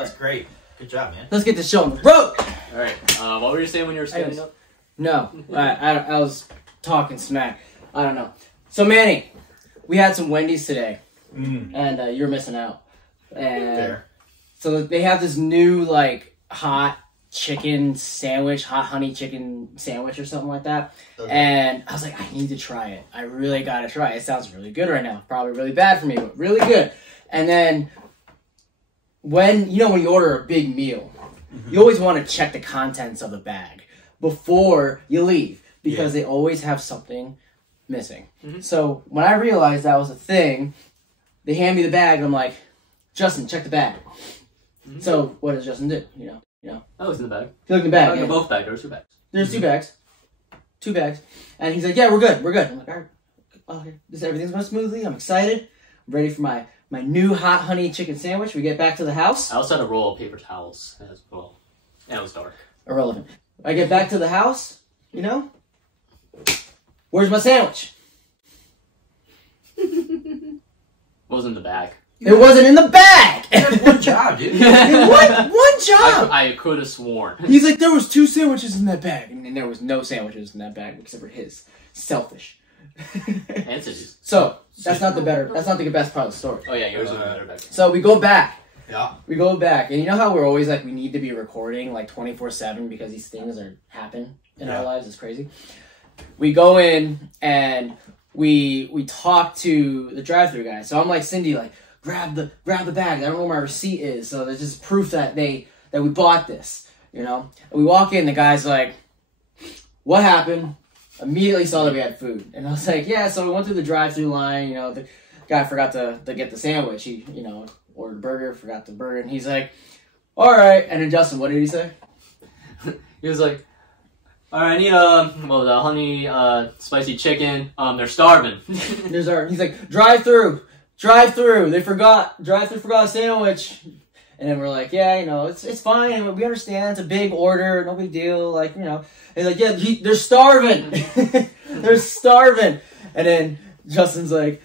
that's great. Good job, man. Let's get this show on the road. All right. What were you saying when you were standing up? No, I was talking smack. I don't know. So Manny, we had some Wendy's today, and you're missing out. And Fair. so they have this new like hot chicken sandwich, hot honey chicken sandwich or something like that. Okay. And I was like, I need to try it. I really gotta try it. It sounds really good right now. Probably really bad for me, but really good. And then when you order a big meal, you always want to check the contents of the bag before you leave because they always have something missing. So when I realized that was a thing, they hand me the bag and I'm like, Justin, check the bag. So what does Justin do? You know. I was in the bag. He looked in the bag. Oh, Yeah. yeah, both bags. There was 2 bags. There's 2 bags. 2 bags. And he's like, yeah, we're good. I'm like, all right. Okay. Everything's going smoothly. I'm excited. I'm ready for my new hot honey chicken sandwich. We get back to the house. I also had a roll of paper towels as well. And it was dark. Irrelevant. I get back to the house, Where's my sandwich? Wasn't the bag. It wasn't in the bag! Good job, dude. One job! I could have sworn. He's like, there was 2 sandwiches in that bag. And there was no sandwiches in that bag except for his. Selfish. And Cindy's. So, that's not the best part of the story. Oh, yeah, yours was a better bag. So we go back. Yeah. We go back. And you know how we're always like, we need to be recording like 24/7 because these things happen in our lives? It's crazy. We go in and we talk to the drive-thru guy. So I'm like, Cindy, like, grab the bag. I don't know where my receipt is. So there's just proof that we bought this, And we walk in, the guy's like, what happened? Immediately saw that we had food. And I was like, yeah, so we went through the drive-thru line, the guy forgot to get the sandwich. He, ordered a burger, forgot the burger, and he's like, all right. And then Justin, what did he say? He was like, all right, I need the honey spicy chicken. They're starving. He's like, drive-thru. Drive-thru forgot a sandwich. And then we're like, yeah, it's fine. We understand. It's a big order. No big deal. Like, He's like, yeah, they're starving. They're starving. And then Justin's like,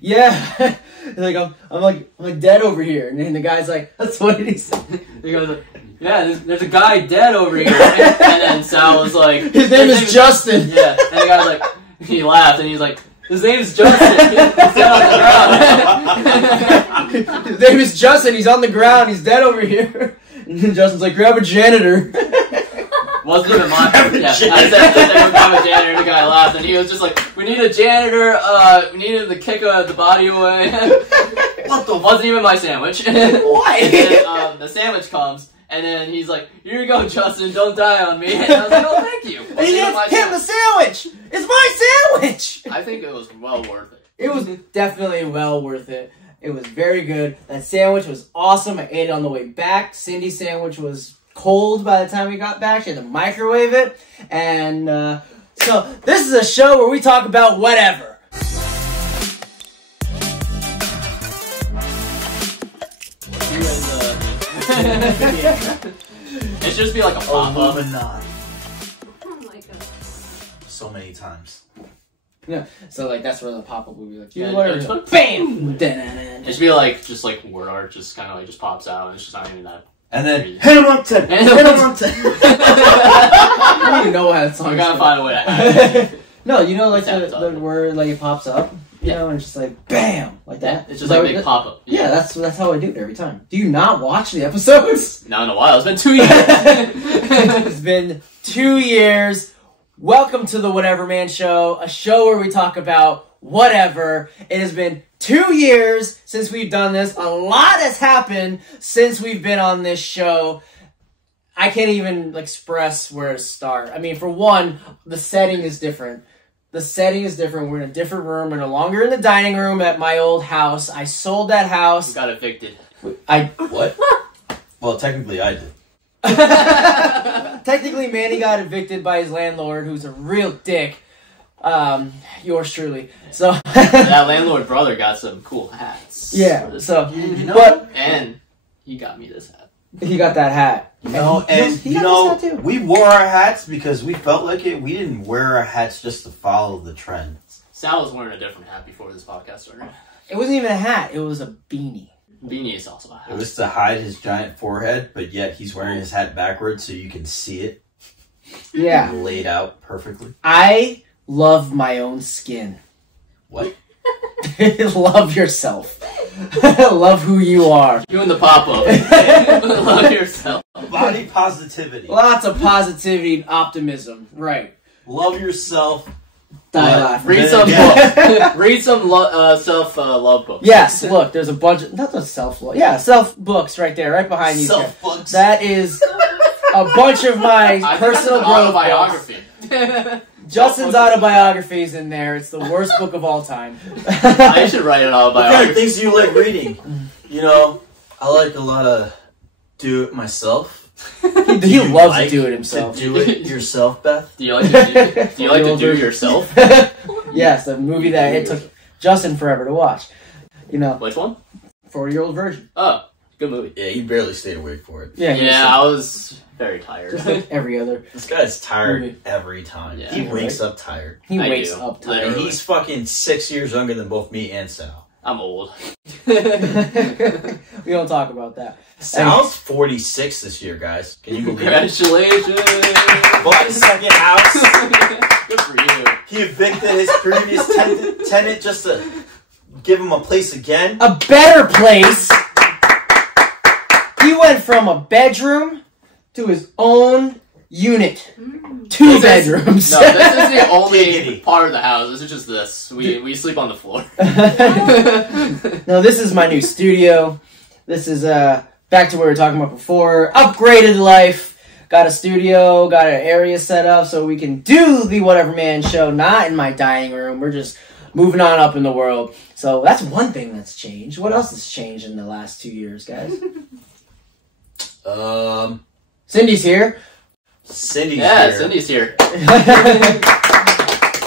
yeah. He's like, I'm like dead over here. And then the guy's like, that's what he said. He goes like, yeah, there's a guy dead over here. And then Sal was like, his name is Justin. Yeah. And the guy was like, he laughed and he's like, his name's Justin. He's dead on the ground. His name is Justin. He's on the ground. He's dead over here. And then Justin's like, grab a janitor. Wasn't even mine. Yeah, I said we'll grab a janitor. The guy laughed, and he was just like, "We need a janitor. We needed to kick the body away." What the? Wasn't even my sandwich. Why? And then the sandwich comes, and then he's like, "Here you go, Justin. Don't die on me." And I was like, "Oh, thank you." And he gets him the sandwich. It's my sandwich. I think it was well worth it. It was definitely well worth it. It was very good. That sandwich was awesome. I ate it on the way back. Cindy's sandwich was cold by the time we got back. She had to microwave it. And so this is a show where we talk about whatever. It should just be like a pop-up. Illuminati. Oh my god. So many times. Yeah. So like that's where the pop-up would be like, Yeah, whatever. it's like, Bam! It should be like just like word art, just kind of like just pops out, and it's just not even that. And then, hit him up 10. Hit him up 10. I don't even know how that song We gotta is. find a way to add it. No, like Sounds the word like it pops up, and it's just like bam, like that. It's just like a big pop-up. Yeah, that's how I do it every time. Do you not watch the episodes? Not in a while. It's been 2 years. It's been 2 years. Welcome to the Whatever Man Show, a show where we talk about whatever. It has been 2 years since we've done this. A lot has happened since we've been on this show. I can't even express where to start. I mean, for one, the setting is different. The setting is different. We're in a different room. We're no longer in the dining room at my old house. I sold that house. You got evicted. What? Well, technically I did. Technically, Manny got evicted by his landlord, who's a real dick. Yours truly. So That landlord brother got some cool hats. yeah. So, You know, but And he got me this hat. he got that hat. he got this hat too. We wore our hats because we felt like it. We didn't wear our hats just to follow the trend. Sal was wearing a different hat before this podcast started. It wasn't even a hat. It was a beanie. Beanie is also a It hat. was to hide his giant forehead, but yet he's wearing his hat backwards so you can see it Yeah. laid out perfectly. I love my own skin. What? Love yourself. Love who you are. You and the pop-up. Love yourself. Body positivity. Lots of positivity and optimism. Right. Love yourself. Die But- laughing. Read some books. Read some self-love books. Yes, look, there's a bunch of, not the self-love, yeah, self-books right there, right behind you. Self-books. That is a bunch of my I think personal that's an growth books. autobiography. Justin's autobiography is in there. It's the worst book of all time. I should write an What kind of autobiography. things do you like reading? You know, I like a lot of do it myself. He you loves like to do it himself. To do it yourself, Beth? Do you like to do yourself? Yes, the movie that it took Justin forever to watch. You know, Which one? 40-year-old virgin. Oh, good movie. Yeah, he barely stayed awake for it. Yeah, Yeah, I was very tired. just like every other. This guy's tired Movie. every time. Yeah. He wakes up tired. He I wakes do. up And tired. Literally. he's fucking 6 years younger than both me and Sal. I'm old. We don't talk about that. Sal's 46 this year, guys. Can you believe it? Congratulations! Bought his second house. Good for you. He evicted his previous tenant just to give him a place again. A better place. He went from a bedroom to his own unit. Two bedrooms. No, this is the only Giggity. part of the house. This is just this. We sleep on the floor. No, this is my new studio. This is back to what we were talking about before. Upgraded life. Got a studio, got an area set up so we can do the Whatever Man show, not in my dining room. We're just moving on up in the world. So that's one thing that's changed. What else has changed in the last 2 years, guys? Cindy's here. Cindy's Yeah, here. Cindy's here.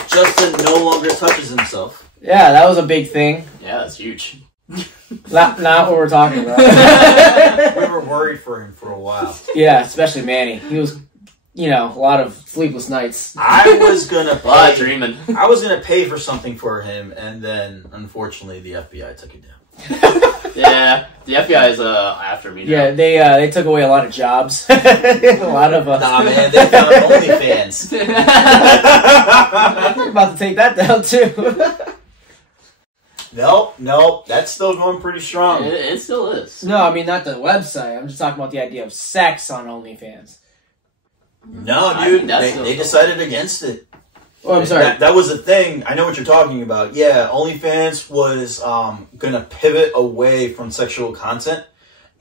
Justin no longer touches himself. Yeah, that was a big thing. Yeah, that's huge. Not what we're talking about. We were worried for him for a while. Yeah, especially Manny. He was, a lot of sleepless nights. I was gonna A lot of pay. dreaming. I was gonna pay for something for him, and then unfortunately the FBI took it down. Yeah, the FBI is after me now. Yeah, they took away a lot of jobs. A lot of Nah, man, they found OnlyFans. I'm about to take that down too. Nope, that's still going pretty strong. It still is. No, I mean not the website. I'm just talking about the idea of sex on OnlyFans. No, I dude, think that's they still- decided against it. Oh, I'm sorry. That was the thing. I know what you're talking about. Yeah, OnlyFans was gonna pivot away from sexual content,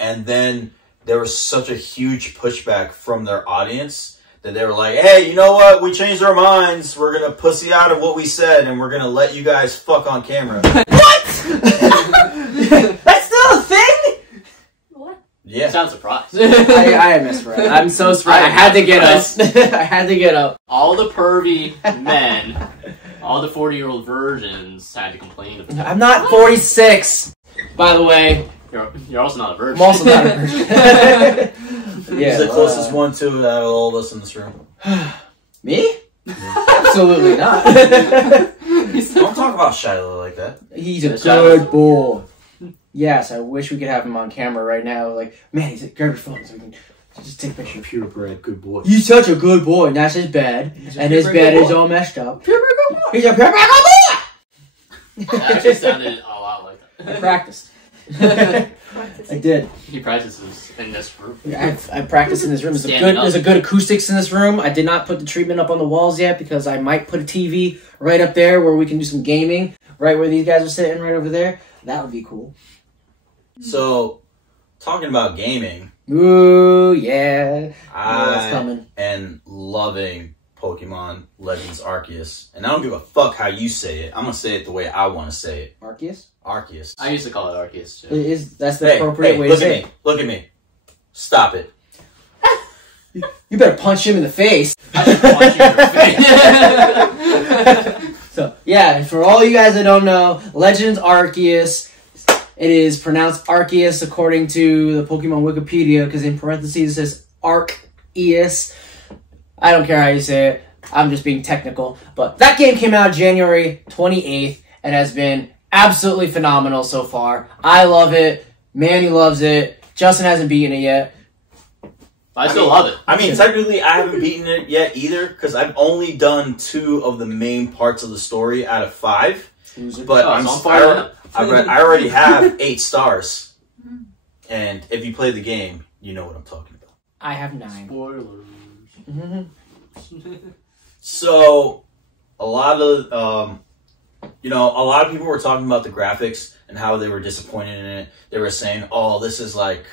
and then there was such a huge pushback from their audience that they were like, "Hey, you know what? We changed our minds. We're gonna pussy out of what we said, and we're gonna let you guys fuck on camera." That's still a thing? What? Yeah. Sound surprised. I misread. I'm so surprised. I had to get up. I had to get up. All the pervy men, all the 40-year-old virgins had to complain about it. I'm not 46. By the way, You're also not a virgin. I'm also not a virgin. He's the closest one to it out of all of us in this room. Me? Absolutely not. Don't talk about Shiloh like that. He's a Yeah, shout good out. boy. Yes, I wish we could have him on camera right now. Like, man, he's grab your phone so we can just take a picture. Purebred, good boy. He's such a good boy, and that's his bed. And his bed is all messed up. He's a purebred good boy! That actually sounded a lot like I that. practiced. I did. He practices in this room. I practiced in this room. Standing up. There's a good acoustics in this room. I did not put the treatment up on the walls yet because I might put a TV right up there where we can do some gaming. Right where these guys are sitting, right over there. That would be cool. So, talking about gaming, Ooh, yeah. Oh, that's I coming. am loving Pokemon Legends Arceus. And I don't give a fuck how you say it. I'm going to say it the way I want to say it. Arceus? Arceus. I used to call it Arceus too. That's the appropriate way to look say at me. Look at me. Stop it. it. You better punch him in the face. I just punch you in the face. So, yeah, and for all you guys that don't know, Legends Arceus, it is pronounced Arceus according to the Pokemon Wikipedia, because in parentheses it says Arceus. I don't care how you say it. I'm just being technical. But that game came out January 28th and has been absolutely phenomenal so far. I love it. Manny loves it. Justin hasn't beaten it yet. I still love it. I mean, technically, I haven't beaten it yet either because I've only done 2 of the main parts of the story out of 5. But Oh, it's on fire now. I already have 8 stars. And if you play the game, you know what I'm talking about. I have 9. Spoilers. So, a lot of people were talking about the graphics and how they were disappointed in it. They were saying, "Oh, this is like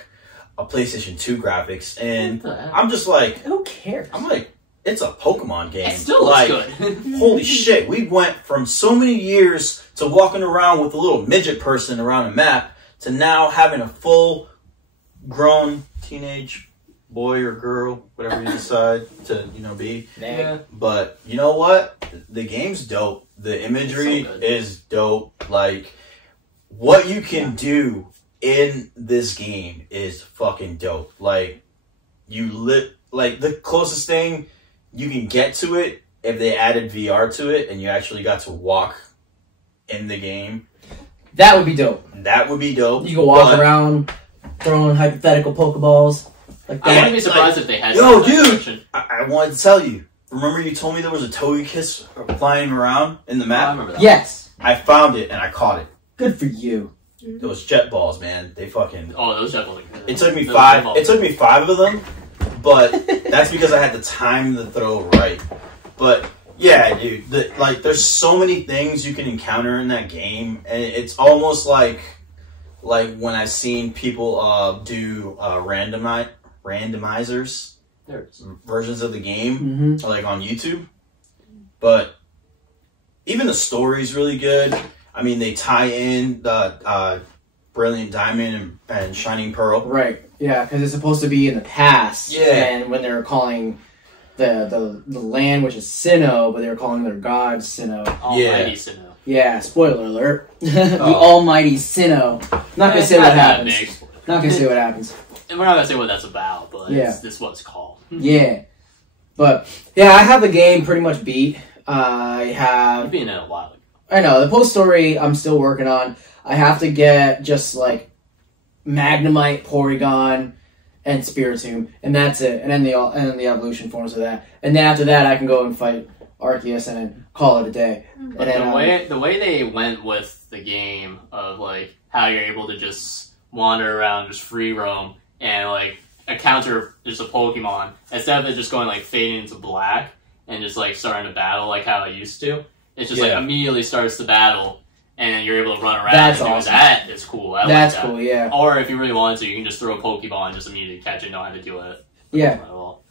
a PlayStation 2 graphics," and What the heck? I'm just like, Who cares? I'm like, it's a Pokemon game. It still looks like, good. holy shit, we went from so many years to walking around with a little midget person around a map to now having a full-grown teenage boy or girl, whatever you decide to, be. Yeah. But you know what? The game's dope. The imagery It's so good. is dope. Like, what you can do in this game is fucking dope. Like, the closest thing you can get to it if they added VR to it and you actually got to walk in the game. That would be dope. That would be dope. You can walk but- around throwing hypothetical Pokeballs like I that. wouldn't be surprised if they had Yo, some dude! direction. I wanted to tell you. Remember you told me there was a Togekiss flying around in the I map? remember that. Yes. I found it and I caught it. Good for you. Those jet balls, man. They fucking. Oh, those definitely. It took me Those 5. definitely- It took me 5 of them, but that's because I had the time to throw right. But yeah, dude. There's so many things you can encounter in that game, and it's almost like when I've seen people do randomizers There it is. versions of the game, Mm-hmm. like on YouTube. But even the story's really good. I mean, they tie in the Brilliant Diamond and Shining Pearl. Right. Yeah, because it's supposed to be in the past. Yeah. And when they were calling the land, which is Sinnoh, but they were calling their god Sinnoh. Almighty Sinnoh. Yeah, spoiler alert. The Oh. almighty Sinnoh. Not gonna say what happens. Big. Not gonna say what happens. And we're not gonna say what that's about, but Yeah. this is what it's called. Yeah. But, yeah, I have the game pretty much beat. I have... I've been in it a while ago. I know, the post-story I'm still working on. I have to get just, like, Magnemite, Porygon, and Spiritomb, and that's it. And then the evolution forms of that. And then after that, I can go and fight Arceus and then call it a day. And But then, the way they went with the game of like how you're able to just wander around, just free roam, and like encounter just a Pokemon instead of it just going like fading into black and just like starting to battle like how it used to. It just like Yeah. immediately starts the battle, and you're able to run around. That's and do awesome. That is cool. I that's like that. cool, yeah. Or if you really wanted to, you can just throw a Pokeball and just immediately catch it, know how to do it. Yeah. At all.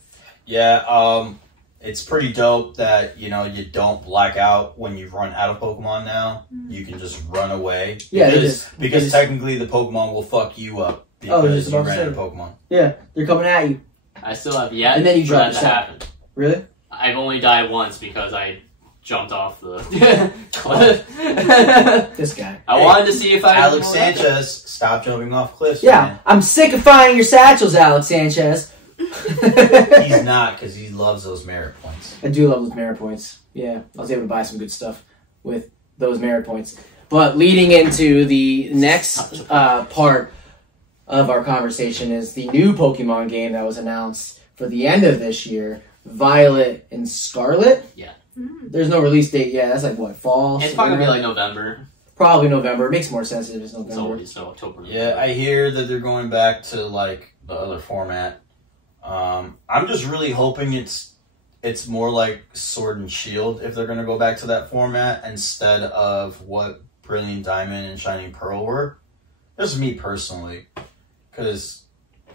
Yeah, it's pretty dope that, you don't black out when you run out of Pokemon now. You can just run away. Yeah, they because, just- because they just- technically the Pokemon will fuck you up Oh, I was because just you about to ran say. out of Pokemon. Yeah, they're coming at you. I still have yet And then you for drop that to yourself. happen. Really? I've only died once because I jumped off the cliff. This guy. I Hey, wanted to see if I Alex Sanchez, stop jumping off cliffs, Yeah, I'm sick of finding your satchels, Alex Sanchez. man. He's not, because he loves those merit points. I do love those merit points. Yeah, I was able to buy some good stuff with those merit points. But leading into the next part of our conversation is the new Pokemon game that was announced for the end of this year, Violet and Scarlet. There's no release date yet. That's like what, fall? It's probably gonna be summer? like November. Probably November. It makes more sense if it's It's November. always so October. Yeah, I hear that they're going back to, like, the other format. I'm just really hoping it's more like Sword and Shield if they're going to go back to that format instead of what Brilliant Diamond and Shining Pearl were. This is me personally. Because,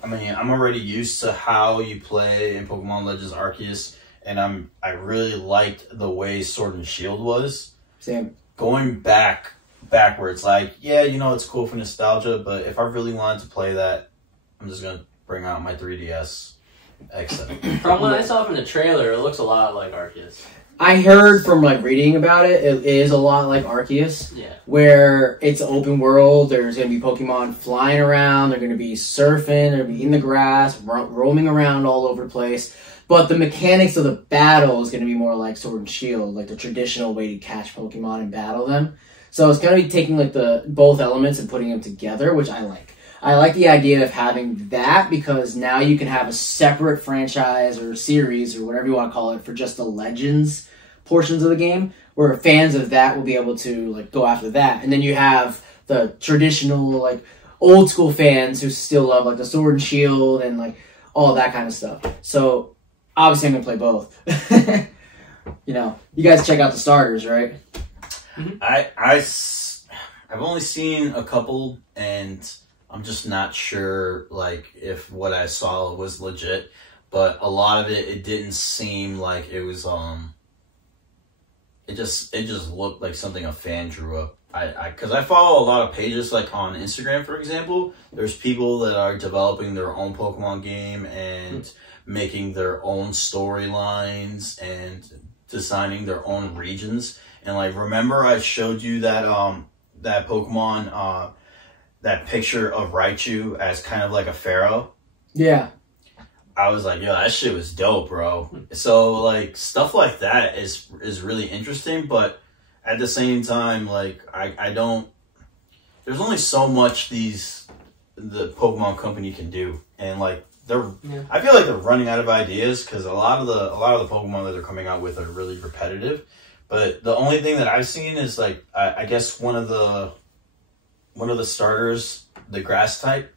I mean, I'm already used to how you play in Pokemon Legends Arceus, and I really liked the way Sword and Shield was. Same. Going backwards, like, yeah, it's cool for nostalgia, but if I really wanted to play that, I'm just going to bring out my 3DS XL. From what I saw from the trailer, it looks a lot like Arceus. I heard from like reading about it, it is a lot like Arceus. Yeah. Where it's open world, there's going to be Pokemon flying around, they're going to be surfing, they're going to be in the grass, roaming around all over the place. But the mechanics of the battle is going to be more like Sword and Shield, like the traditional way to catch Pokemon and battle them. So it's going to be taking like both elements and putting them together, which I like. I like the idea of having that because now you can have a separate franchise or series or whatever you want to call it for just the Legends portions of the game, where fans of that will be able to like go after that, and then you have the traditional like old school fans who still love like the Sword and Shield and like all that kind of stuff. So obviously I'm gonna play both. You know, you guys check out the starters, right? I've only seen a couple, and I'm just not sure like if what I saw was legit. But a lot of it didn't seem like it was. It just looked like something a fan drew up. Because I follow a lot of pages like on Instagram, for example. There's people that are developing their own Pokemon game and making their own storylines and designing their own regions. And like, remember I showed you that that Pokemon that picture of Raichu as kind of like a pharaoh? Yeah. I was like, yo, that shit was dope, bro. So like stuff like that is really interesting, but at the same time, like I don't. There's only so much the Pokemon Company can do, and like I feel like they're running out of ideas because a lot of the Pokemon that they're coming out with are really repetitive. But the only thing that I've seen is like I guess one of the starters, the grass type,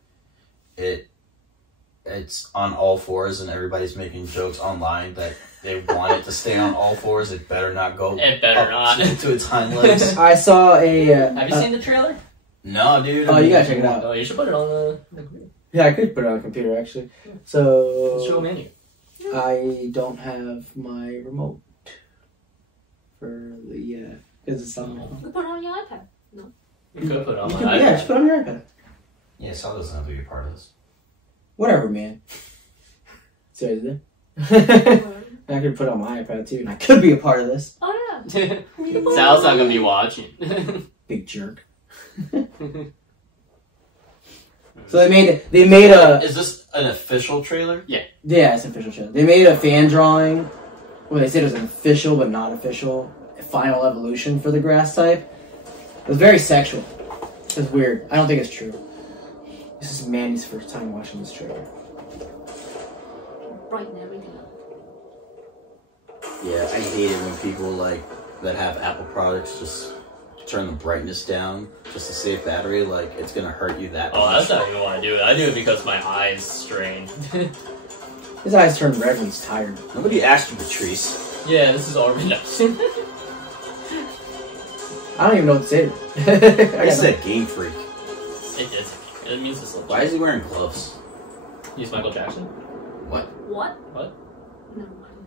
it's on all fours, and everybody's making jokes online that they want it to stay on all fours. It better not go. It better not. To its hind legs. I saw a. Have you seen the trailer? No, dude. Oh, you gotta check it out. Oh, you should put it on the computer. Yeah, I could put it on a computer actually. So Show a menu. I don't have my remote for the because it's on. You can put it on your iPad. No. You could put it on You my can, iPad. yeah, just put it on your iPad. Yeah, Sal doesn't have to be a part of this. Whatever, man. Seriously. I could put it on my iPad too, and I could be a part of this. Oh yeah. Sal's not gonna be watching. Big jerk. So they made a Is this an official trailer? yeah, it's an official show. They made a fan drawing. Well, they said it was an official but not official final evolution for the grass type. It was very sexual. It was weird. I don't think it's true. This is Mandy's first time watching this trailer. Brighten everything up. Yeah, I hate it when people like that have Apple products just turn the brightness down just to save battery. Like it's gonna hurt you that Oh, much. that's not even why I do it. I do it because my eyes strain. His eyes turn red when he's tired. Nobody asked you, Patrice. Yeah, this is all reduction. I don't even know what to say. I said Game Freak. It is. It means it's Why is he wearing gloves? He's Michael Jackson. What? What? What? Never mind.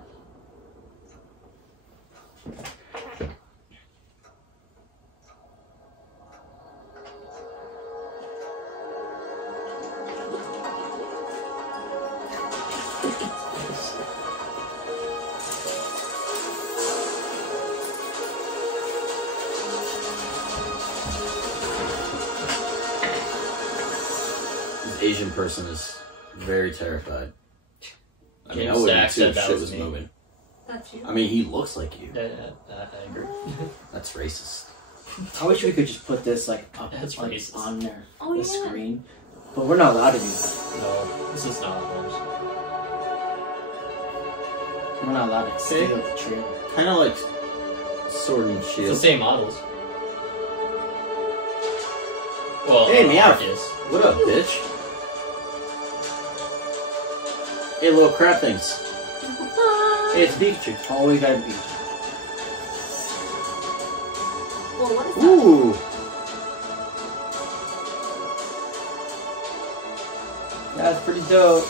This Asian person is very terrified. I mean, I James would be Stack too said if that shit was was me. moving. That's you. I mean, he looks like you. Yeah, I agree. That's racist. I wish we could just put this like up That's like, racist. on there, Oh, the yeah. screen, but we're not allowed to do that. No, this is not ours. We're not allowed to See? steal the trailer. Kind of like Sword and It's Shield. the same models. Well, Hey, Meowth. Arceus. What up, bitch? Hey, little crab things. Hey, it's Pikachu. Always gotta be. Well, what is that? Ooh. That's pretty dope.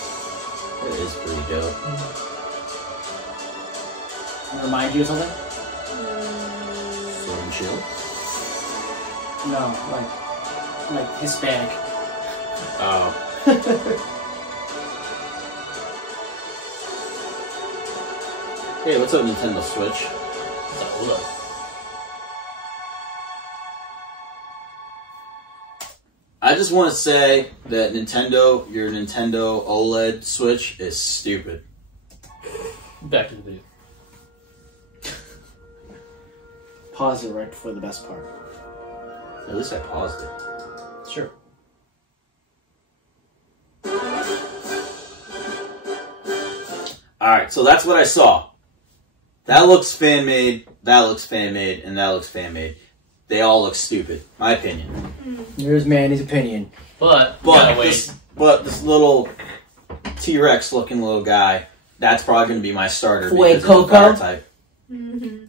It is pretty dope. Remind you of something? Sword and Shield. No, like Hispanic. Oh. Hey, what's up, Nintendo Switch? Zelda. I just want to say that your Nintendo OLED Switch is stupid. Back to the video. Pause it right before the best part. At least I paused it. Sure. Alright, so that's what I saw. That looks fan made, that looks fan made, and that looks fan made. They all look stupid. My opinion. Here's Manny's opinion. But gotta wait. This little T-Rex looking little guy, that's probably going to be my starter. Fue because of the Coco? fire type.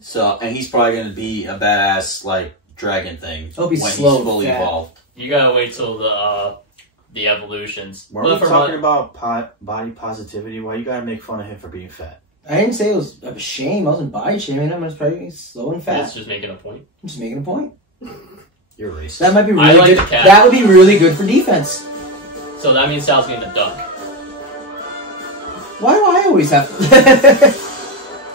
So, and he's probably going to be a badass, like, dragon thing He'll be when slow he's fully and fat. evolved. You gotta wait till the evolutions. Weren't But we from talking what- about body positivity? Why you gotta make fun of him for being fat? I didn't say it was a shame. I wasn't body shaming him. I was probably slow and fat. It's just making a point. I'm just making a point. You're racist. That might be I really like good. the cat. That would be really good for defense. So that means Sal's getting a dunk. Why do I always have to?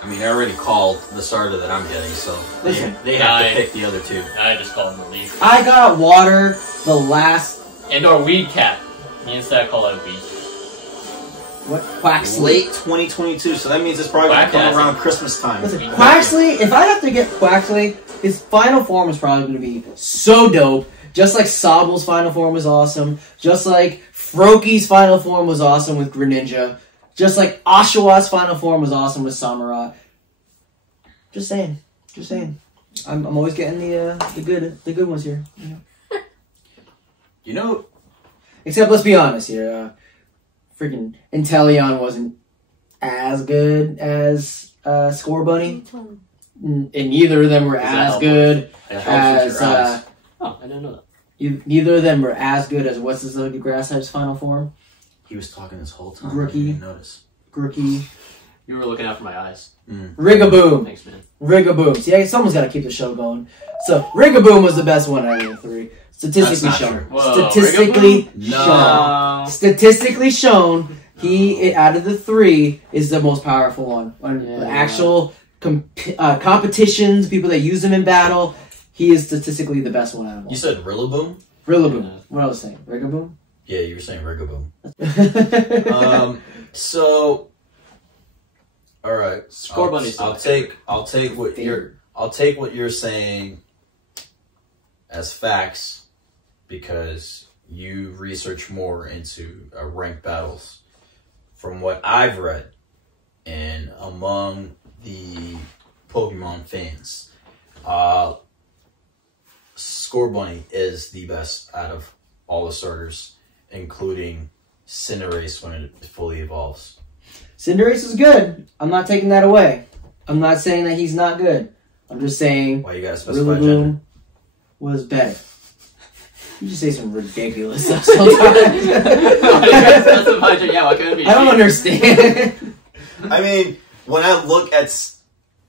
I mean, I already called the starter that I'm getting, so Listen, they have I- to pick the other two. I just called him relief. I got water the last And/or weed cat. Me and Stat call it weed. what Quaxley. Late 2022, so that means it's probably going to come Quack-ass. around Christmas time. Listen, Quaxley. If I have to get Quaxley, his final form is probably going to be so dope. Just like Sobble's final form was awesome. Just like Froakies' final form was awesome with Greninja. Just like Oshawa's final form was awesome with Samurott. Just saying. Just saying. I'm always getting the good ones here. You know? You know, Except let's be honest here. Freaking Inteleon wasn't as good as Score Bunny. And neither of them were Does that as help? good it helps with as your eyes. Oh, I didn't know that. neither of them were as good as what's his grass type's final form? He was talking this whole time. Rookie. I didn't notice. Grookey. You were looking out for my eyes. Rigaboom. Thanks, man. Rigaboom. See, someone's got to keep the show going. So Rigaboom was the best one out of the three. Statistically That's not shown. true. Whoa, Statistically Rigaboom? shown. No. Statistically shown, he out of the three is the most powerful one. On Yeah. the actual competitions, people that use him in battle, he is statistically the best one out of all. You said Rillaboom? Rillaboom. Yeah. What I was saying, Rigaboom. Yeah, you were saying Rigaboom. Um, So, all right. Score Bunny's I'll still take what you're saying as facts because you research more into ranked battles. From what I've read, and among the Pokemon fans, Scorbunny is the best out of all the starters, including Cinderace when it fully evolves. Cinderace is good. I'm not taking that away. I'm not saying that he's not good. I'm just saying Why you gotta specify gender? Rillaboom was better. You just say some ridiculous stuff sometimes. Yeah, why couldn't it be I don't she? understand. I mean, when I look at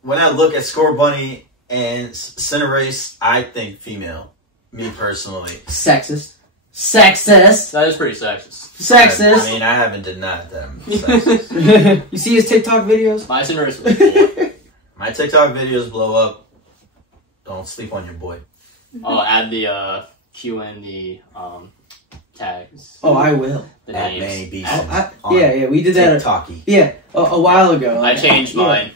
Scorbunny and Cinderace, I think female. Me personally. Sexist. Sexist. That is pretty sexist. Sexist. I mean, I haven't denied them. Sexist. You see his TikTok videos? My Cinderace was cool. My TikTok videos blow up. Don't sleep on your boy. I'll add the Q in the tags. Oh, I will. The At names. Manny Beeson. Yeah, we did that. TikToky. Yeah, a while ago. I changed Yeah. mine.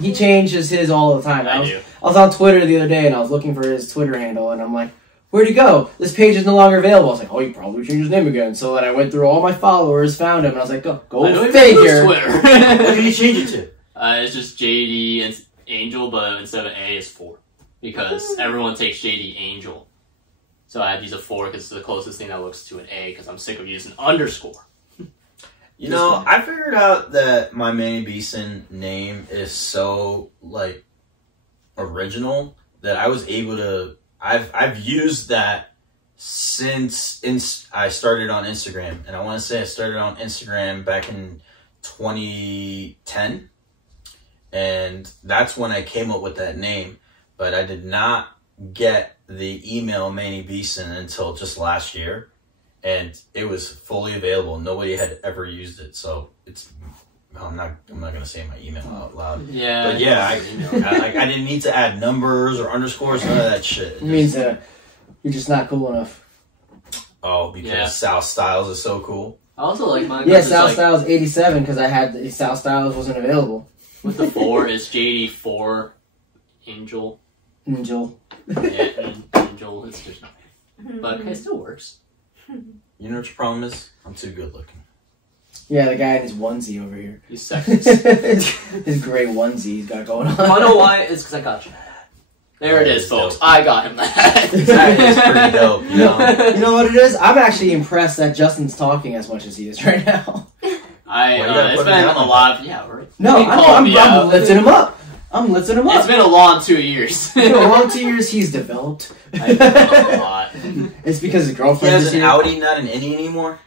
He changes his all the time. I do. I was on Twitter the other day and I was looking for his Twitter handle and I'm like, where'd he go? This page is no longer available. I was like, oh, he probably changed his name again. So then I went through all my followers, found him, and I was like, go I don't even figure. use What Twitter. did you change it to? It's just JD and Angel, but instead of A, it's 4. Because everyone takes JD Angel. So I had to use a 4 because it's the closest thing that looks to an A because I'm sick of using underscore. You know, I figured out that my Manny Beeson name is so, like, original that I was able to... I've used that since I started on Instagram. And I want to say I started on Instagram back in 2010. And that's when I came up with that name. But I did not get the email Manny Beeson until just last year. And it was fully available. Nobody had ever used it. So I'm not going to say my email out loud. Yeah. But yeah, I didn't need to add numbers or underscores, none of that shit. It means you're just not cool enough. Oh, because Yeah. South Styles is so cool. I also like mine. Yeah, because South it's Styles 87 because I had South Styles wasn't available. with the 4, it's JD 4 Angel. Angel. Yeah, Angel. It's just. But it still works. You know what your problem is? I'm too good looking. Yeah, the guy in his onesie over here. He's seconds. His gray onesie he's got going on. I know why. It's because I got you. There it is, folks. I got him that. That is pretty dope, you know? You know what it is? I'm actually impressed that Justin's talking as much as he is right now. Well, you gotta It's put been him down a like lot of... Yeah, right. No, He called me I'm out. lifting him up. I'm lifting him up. It's been a long 2 years. In a long 2 years, he's developed. I developed a lot. It's because his He girlfriend has is an here. Audi, not an innie anymore.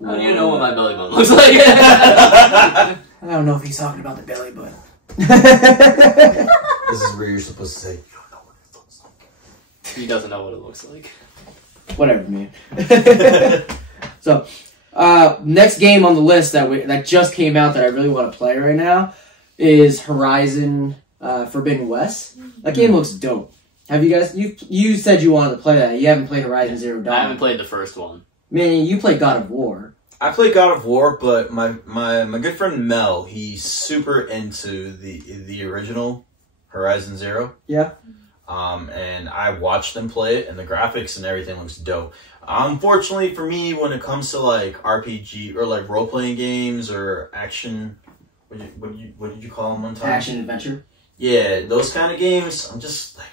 How do you know what my belly button looks like? I don't know if he's talking about the belly button. This is where you're supposed to say, you don't know what it looks like. He doesn't know what it looks like. Whatever, man. So, next game on the list that just came out that I really want to play right now is Horizon Forbidden West. That game looks dope. Have you guys? You said you wanted to play that. You haven't played Horizon Zero Dawn. I haven't played the first one. Man, you played God of War. I play God of War, but my good friend Mel, he's super into the original Horizon Zero. Yeah. And I watched them play it, and the graphics and everything looks dope. Unfortunately for me, when it comes to like RPG or like role playing games or action, what did you call them one time? Action adventure. Yeah, those kind of games. I'm just like,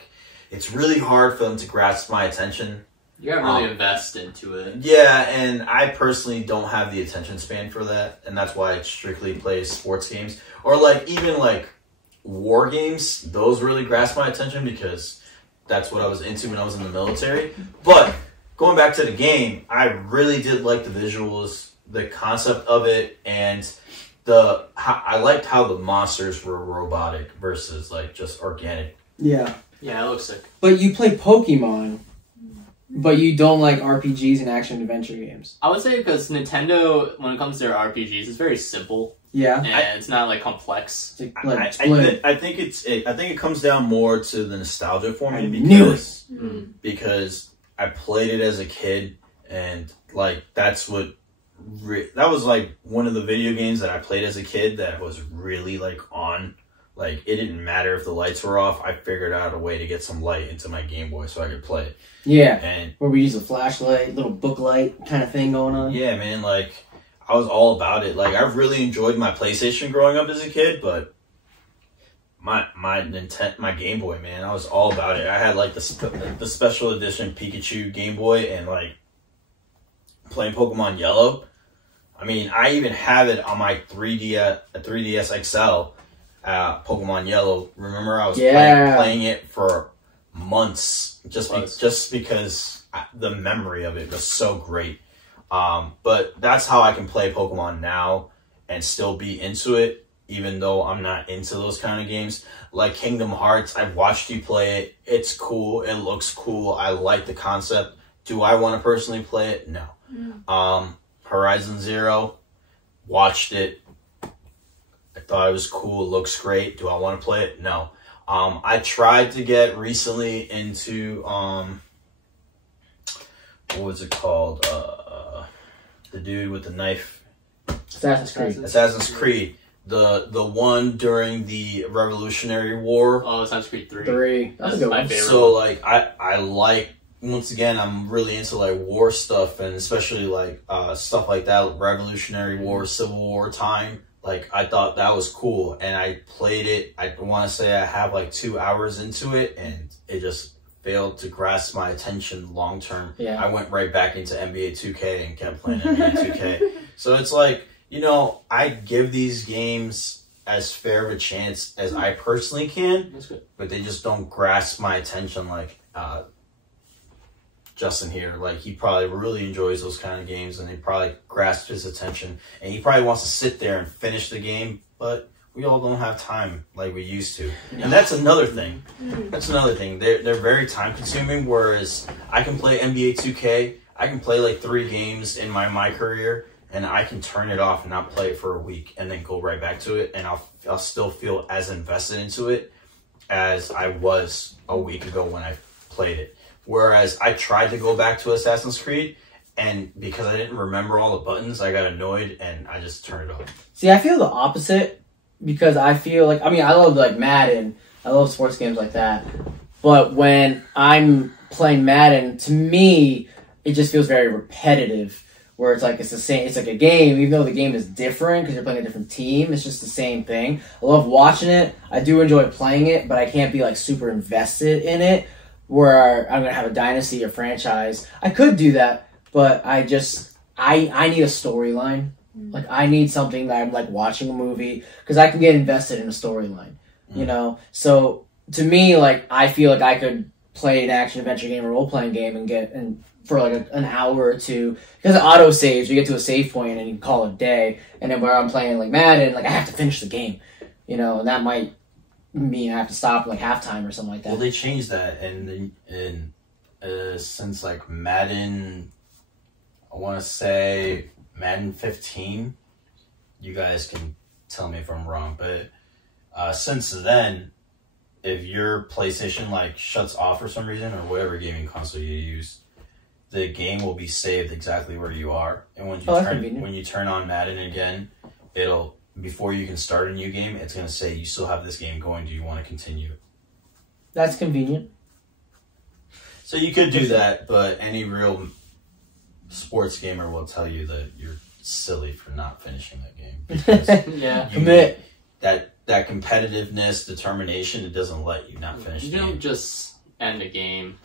it's really hard for them to grasp my attention. You gotta really invest into it. Yeah, and I personally don't have the attention span for that, and that's why I strictly play sports games. Or like even like war games, those really grasp my attention because that's what I was into when I was in the military. But going back to the game, I really did like the visuals, the concept of it, and I liked how the monsters were robotic versus like just organic. Yeah. Yeah, it looks sick. But you play Pokemon, but you don't like RPGs and action adventure games. I would say because Nintendo, when it comes to their RPGs, it's very simple Yeah. and it's not like complex. It's I like Split. think it comes down more to the nostalgia for me I knew it. because I played it as a kid, and like that's what that was like one of the video games that I played as a kid that was really like on. Like it didn't matter if the lights were off. I figured out a way to get some light into my Game Boy so I could play it. Yeah. And Where we use a flashlight, little book light kind of thing going on. yeah, man, like I was all about it. Like I really enjoyed my PlayStation growing up as a kid, but my Game Boy, man, I was all about it. I had like the special edition Pikachu Game Boy and like playing Pokemon Yellow. I mean, I even have it on my 3DS XL, Pokemon Yellow. Remember, I was playing it for months just because the memory of it was so great. But that's how I can play Pokemon now and still be into it, even though I'm not into those kind of games. Like Kingdom Hearts, I've watched you play it. It's cool. It looks cool. I like the concept. Do I want to personally play it? No. Horizon Zero, watched it. I thought it was cool. It looks great. Do I want to play it? No. I tried to get recently into, what was it called? The dude with the knife. Assassin's Creed. Assassin's Creed. The one during the Revolutionary War. Oh, Assassin's Creed 3. 3. That's a good my one. favorite. So like I like, once again, I'm really into like war stuff, and especially like stuff like that, Revolutionary War, Civil War time. Like I thought that was cool, and I played it. I want to say I have like 2 hours into it, and it just failed to grasp my attention long term. Yeah. I went right back into NBA 2K and kept playing NBA 2K. So it's like, you know, I give these games as fair of a chance as I personally can, That's good. but they just don't grasp my attention like Justin here. Like he probably really enjoys those kind of games, and they probably grasp his attention, and he probably wants to sit there and finish the game, but we all don't have time like we used to. And that's another thing. That's another thing. They're very time consuming, whereas I can play NBA 2K, I can play like 3 games in my career, and I can turn it off and not play it for a week and then go right back to it, and I'll still feel as invested into it as I was a week ago when I played it. Whereas I tried to go back to Assassin's Creed, and because I didn't remember all the buttons, I got annoyed and I just turned it off. See, I feel the opposite because I feel like, I mean, I love like Madden. I love sports games like that. But when I'm playing Madden, to me, it just feels very repetitive. where it's the same. It's like a game, even though the game is different because you're playing a different team. It's just the same thing. I love watching it. I do enjoy playing it, but I can't be like super invested in it. Where I'm gonna have a dynasty or franchise, I could do that, but I need a storyline. Like I need something that I'm like watching a movie because I can get invested in a storyline. You know, so to me, like I feel like I could play an action adventure game or role playing game and for like an hour or two because it auto saves. You get to a save point and you call it a day. And then where I'm playing like Madden, like I have to finish the game. You know, and that might mean I have to stop like halftime or something like that. Well, they changed that, and since like Madden, I want to say Madden 15. You guys can tell me if I'm wrong, but since then, if your PlayStation like shuts off for some reason or whatever gaming console you use, the game will be saved exactly where you are, and when you turn on Madden again, it'll. Before you can start a new game, it's going to say, you still have this game going. Do you want to continue? That's convenient. So you could do that, but any real sports gamer will tell you that you're silly for not finishing that game. Because Yeah. Commit. that competitiveness, determination, it doesn't let you not finish You the game. don't just end a game.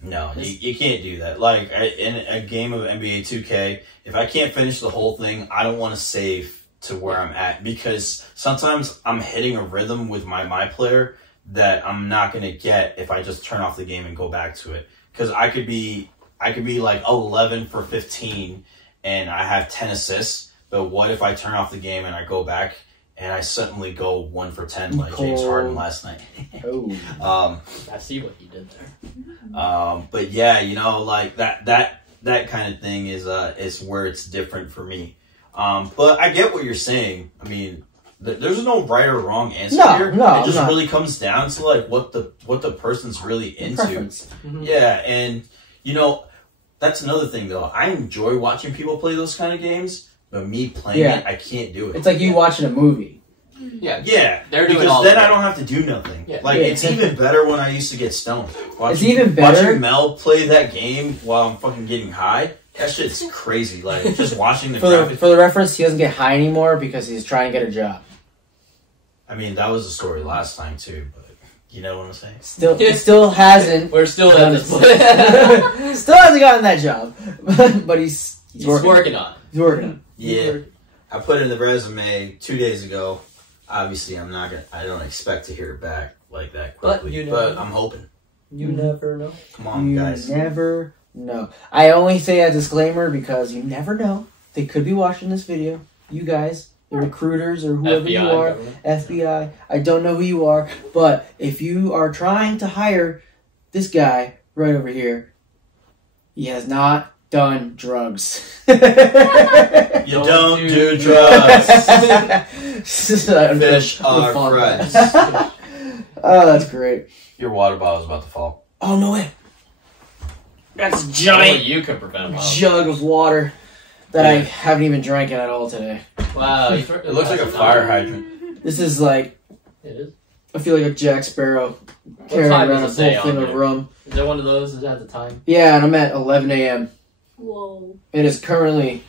No, you can't do that. Like, in a game of NBA 2K, if I can't finish the whole thing, I don't want to save to where I'm at, because sometimes I'm hitting a rhythm with my player that I'm not going to get if I just turn off the game and go back to it. Because I could be like 11 for 15 and I have 10 assists, but what if I turn off the game and I go back and I suddenly go 1 for 10 like James Harden last night? Oh. I see what you did there. But yeah, you know, like that kind of thing is where it's different for me. But I get what you're saying. I mean, there's no right or wrong answer here. No, it just really comes down to like what the person's really into. Mm-hmm. Yeah, and you know, that's another thing though. I enjoy watching people play those kind of games, but me playing it, I can't do it. It's like you watching a movie. Yeah. Yeah, They're doing because all then the I don't have to do nothing. Yeah. Like, it's even better when I used to get stoned. Watching, even better? Watching Mel play that game while I'm fucking getting high, that shit's crazy. Like, just watching the graphics. For the reference, he doesn't get high anymore because he's trying to get a job. I mean, that was the story last time, too, but you know what I'm saying? Still hasn't. We're still done at this it. point. Still hasn't gotten that job. But he's working on it. He's working on it. Yeah. I put in the resume 2 days ago. Obviously, I don't expect to hear it back like that quickly, but I'm hoping. You never know. Come on, guys. You never know. I only say a disclaimer because you never know. They could be watching this video. You guys, the recruiters or whoever you are, FBI. I don't know who you are, but if you are trying to hire this guy right over here, he has not done drugs. You don't do drugs. Fish are friends. Oh, that's great. Your water bottle's about to fall. Oh, no way. That's a Only giant you can prevent a jug of water that I haven't even drank at all today. Wow. It looks like a fire hydrant. This is like, It is. I feel like a Jack Sparrow carrying time around a does it say full thing on of here? rum. Is there one of those? Is that the time? Yeah, and I'm at 11 a.m. Whoa. It is currently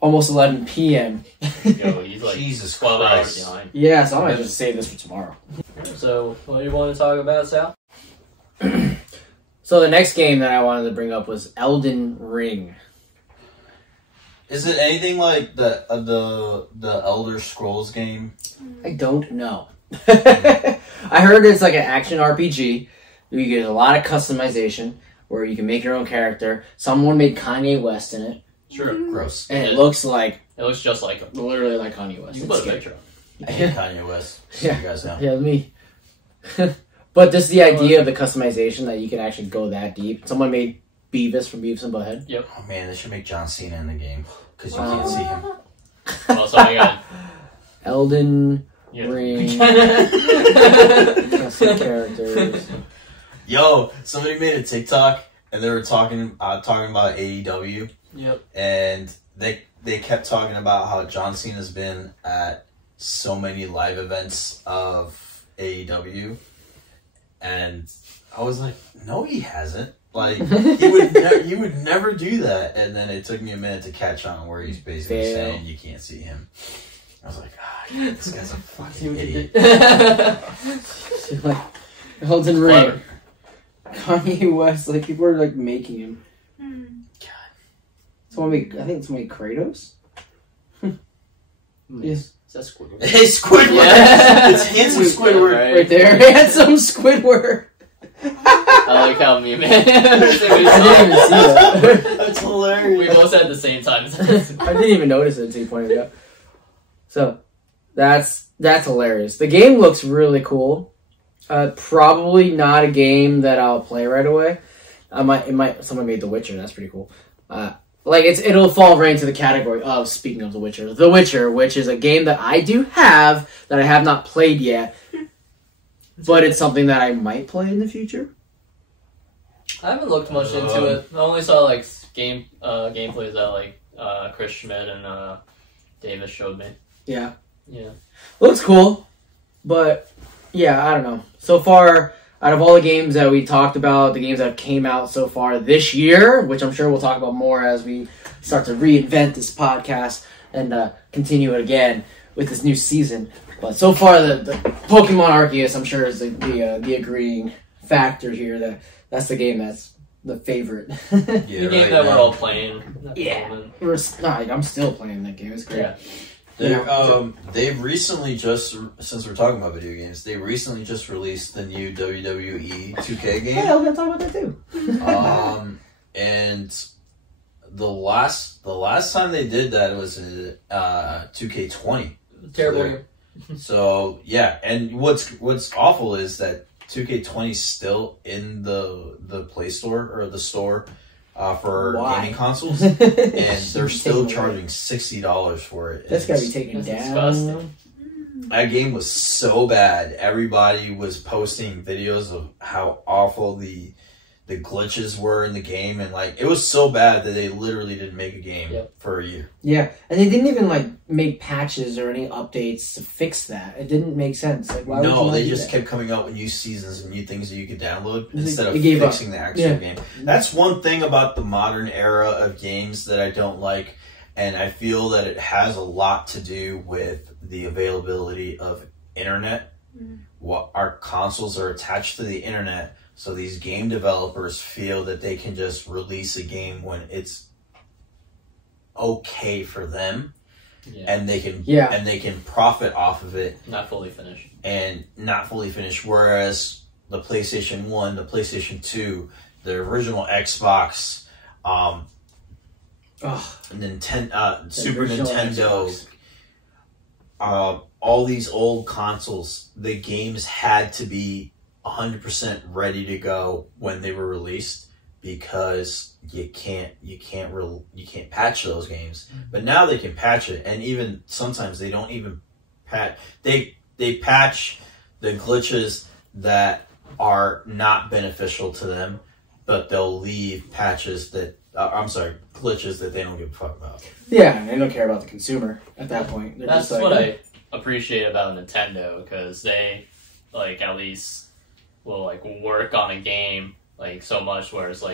almost 11 p.m. Yo, he's like Jesus 12 hours Christ. behind. Yeah, so I might just save this for tomorrow. So, what do you want to talk about, Sal? So the next game that I wanted to bring up was Elden Ring. Is it anything like the Elder Scrolls game? I don't know. I heard it's like an action RPG. You get a lot of customization where you can make your own character. Someone made Kanye West in it, Sure. Gross. and it looks like It looks just like him. literally like Kanye West. You It's put a scary. picture up. Kanye West. So Yeah. you guys know. Yeah, me. But just the idea of the customization that you can actually go that deep. Someone made Beavis from Beavis and Butthead. Oh man, they should make John Cena in the game because you can't see him. Well, so I got Elden you. Ring. Custom characters. Yo, somebody made a TikTok and they were talking about AEW. Yep. And they kept talking about how John Cena's been at so many live events of AEW, and I was like, no, he hasn't. Like he would never do that. And then it took me a minute to catch on where he's basically Fail. saying you can't see him. I was like, this guy's a See fucking what you idiot. did. Like Elden Ring, Kanye West. Like people are like making him. Someone made. I think someone made Kratos. Yes. Is that Squidward? Hey, Squidward! Yeah. It's handsome Squidward. Right there, handsome Squidward. I like how me, man. I didn't even see that. That's hilarious. We both said at the same time. I didn't even notice it until you pointed it out. So, that's hilarious. The game looks really cool. Probably not a game that I'll play right away. Someone made The Witcher. That's pretty cool. It'll fall right into the category of, speaking of The Witcher, which is a game that I do have that I have not played yet, but it's something that I might play in the future. I haven't looked much into it. I only saw like gameplays that Chris Schmidt and Davis showed me. Yeah. Yeah. Looks cool, but yeah, I don't know. So far, out of all the games that we talked about, the games that came out so far this year, which I'm sure we'll talk about more as we start to reinvent this podcast and continue it again with this new season. But so far, the Pokemon Arceus, I'm sure, is the agreeing factor here. That's the game that's the favorite. Yeah, The game that we're all playing. At the Yeah. moment. I'm still playing that game. It's great. Yeah. They've recently just, since we're talking about video games, they recently just released the new WWE 2K game. Yeah, I was gonna talk about that too. And the last time they did that was 2K20. Terrible game. So yeah, and what's awful is that 2K20 is still in the Play Store or the store for Why? gaming consoles, and they're still charging $60 for it. That's gotta be taken That's down. disgusting. That game was so bad. Everybody was posting videos of how awful the glitches were in the game, and like it was so bad that they literally didn't make a game for a year. Yeah, and they didn't even make patches or any updates to fix that. It didn't make sense. Like, why would you No, not they do just that? kept coming out with new seasons and new things that you could download They- instead of they gave up. fixing the actual Yeah. game. That's one thing about the modern era of games that I don't like, and I feel that it has a lot to do with the availability of internet. What our consoles are attached to the internet, so these game developers feel that they can just release a game when it's okay for them, Yeah. and they can profit off of it Not fully finished. and not fully finished. Whereas the PlayStation 1, the PlayStation 2, the original Xbox, Super original Nintendo, Xbox. all these old consoles, the games had to be 100% ready to go when they were released, because you can't patch those games. But now they can patch it, and even sometimes they don't even patch. They patch the glitches that are not beneficial to them, but they'll leave patches that glitches that they don't give a fuck about. Yeah, they don't care about the consumer at that point. They're That's just like, what I appreciate about Nintendo, because they at least will work on a game so much, where it's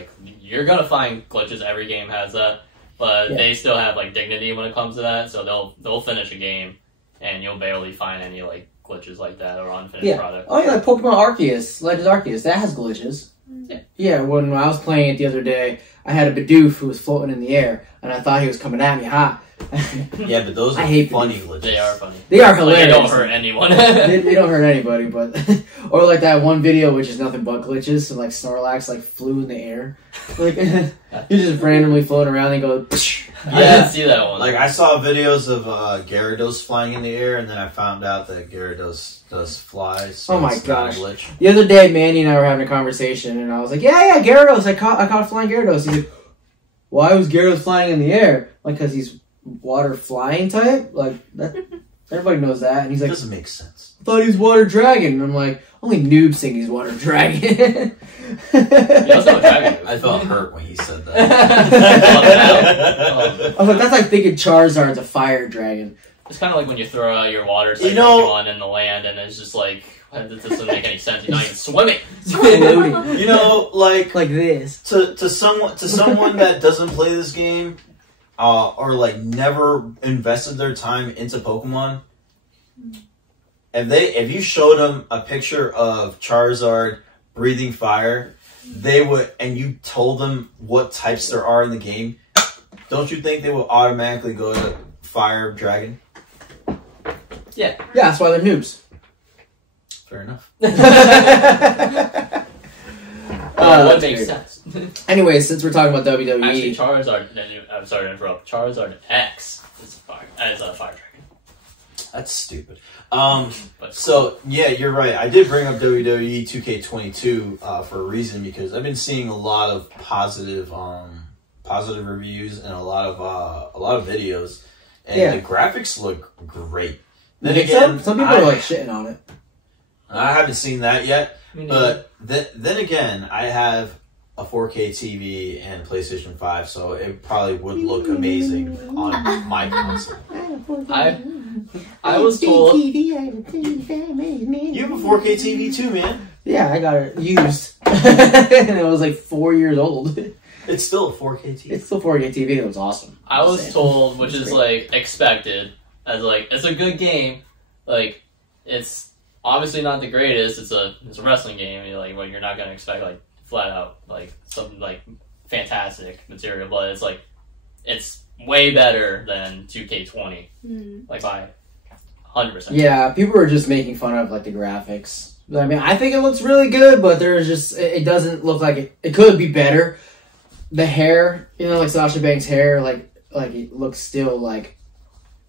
you're gonna find glitches. Every game has that, but they still have dignity when it comes to that. So they'll finish a game, and you'll barely find any glitches like that or unfinished product. Oh yeah, like Pokemon Arceus, Legends Arceus, that has glitches. Yeah, when I was playing it the other day, I had a Bidoof who was floating in the air, and I thought he was coming at me hot. Yeah, but those are I hate funny Bidoof. glitches. They are funny. They are But hilarious. they don't hurt anyone. they don't hurt anybody, but or like that one video which is nothing but glitches. So Snorlax flew in the air, you just randomly floating around and go. I didn't see that one. I saw videos of Gyarados flying in the air, and then I found out that Gyarados does fly. So Oh my it's not a gosh. glitch. The other day, Manny and I were having a conversation, and I was like, "Yeah, Gyarados. I caught a flying Gyarados." He's like, "Why was Gyarados flying in the air? Because he's water flying type. That. Everybody knows that." And he's It like, doesn't make sense. "I thought he was water dragon." And I'm like, "Only noobs think he's water dragon." He doesn't know what dragon is. I felt hurt when he said that. I was like, "That's like thinking Charizard's a fire dragon." It's kind of like when you throw out your water type You know- Pokemon in the land, and it's just That doesn't make any sense. You're not even swimming. Floating. You know, like Like this. to someone that doesn't play this game, or like never invested their time into Pokemon, if you showed them a picture of Charizard breathing fire, they would, and you told them what types there are in the game, don't you think they would automatically go to Fire Dragon? Yeah. Yeah, that's why they're noobs. Fair enough. That That's makes great. sense. Anyway, since we're talking about WWE, Actually, Charizard. I'm sorry to interrupt. Charizard X is a fire dragon. That's stupid. But So yeah, you're right. I did bring up WWE 2K22 for a reason, because I've been seeing a lot of positive reviews and a lot of videos, and Yeah. the graphics look great. you Then think again, some people are like shitting on it. I haven't seen that yet, I mean, but then again, I have a 4K TV and PlayStation 5, so it probably would look amazing on my console. I was told. You have a 4K TV too, man. Yeah, I got it used, and it was like 4 years old. It's still a 4K TV. It's still 4K TV. It was awesome. I was Same. told, which It's is great. like expected, as like it's a good game. Like it's obviously not the greatest. It's a wrestling game. You're not gonna expect like flat out like something like fantastic material, but it's way better than 2K20, like by 100%. Yeah, people were just making fun of like the graphics. I mean, I think it looks really good, but there's just it doesn't look like it. It could be better. The hair, like Sasha Banks' hair, like it looks still like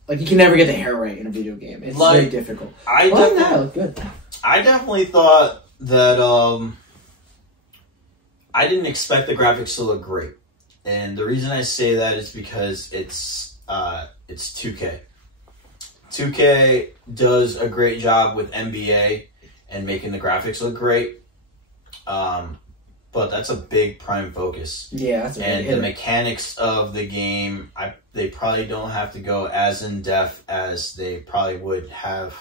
you can never get the hair right in a video game. It's Like, very difficult. I Well, definitely, yeah, it looked good. I definitely thought that I didn't expect the graphics to look great, and the reason I say that is because it's 2K. 2K does a great job with NBA and making the graphics look great, but that's a big prime focus. Yeah, that's a And big the hit. mechanics of the game, they probably don't have to go as in depth as they probably would have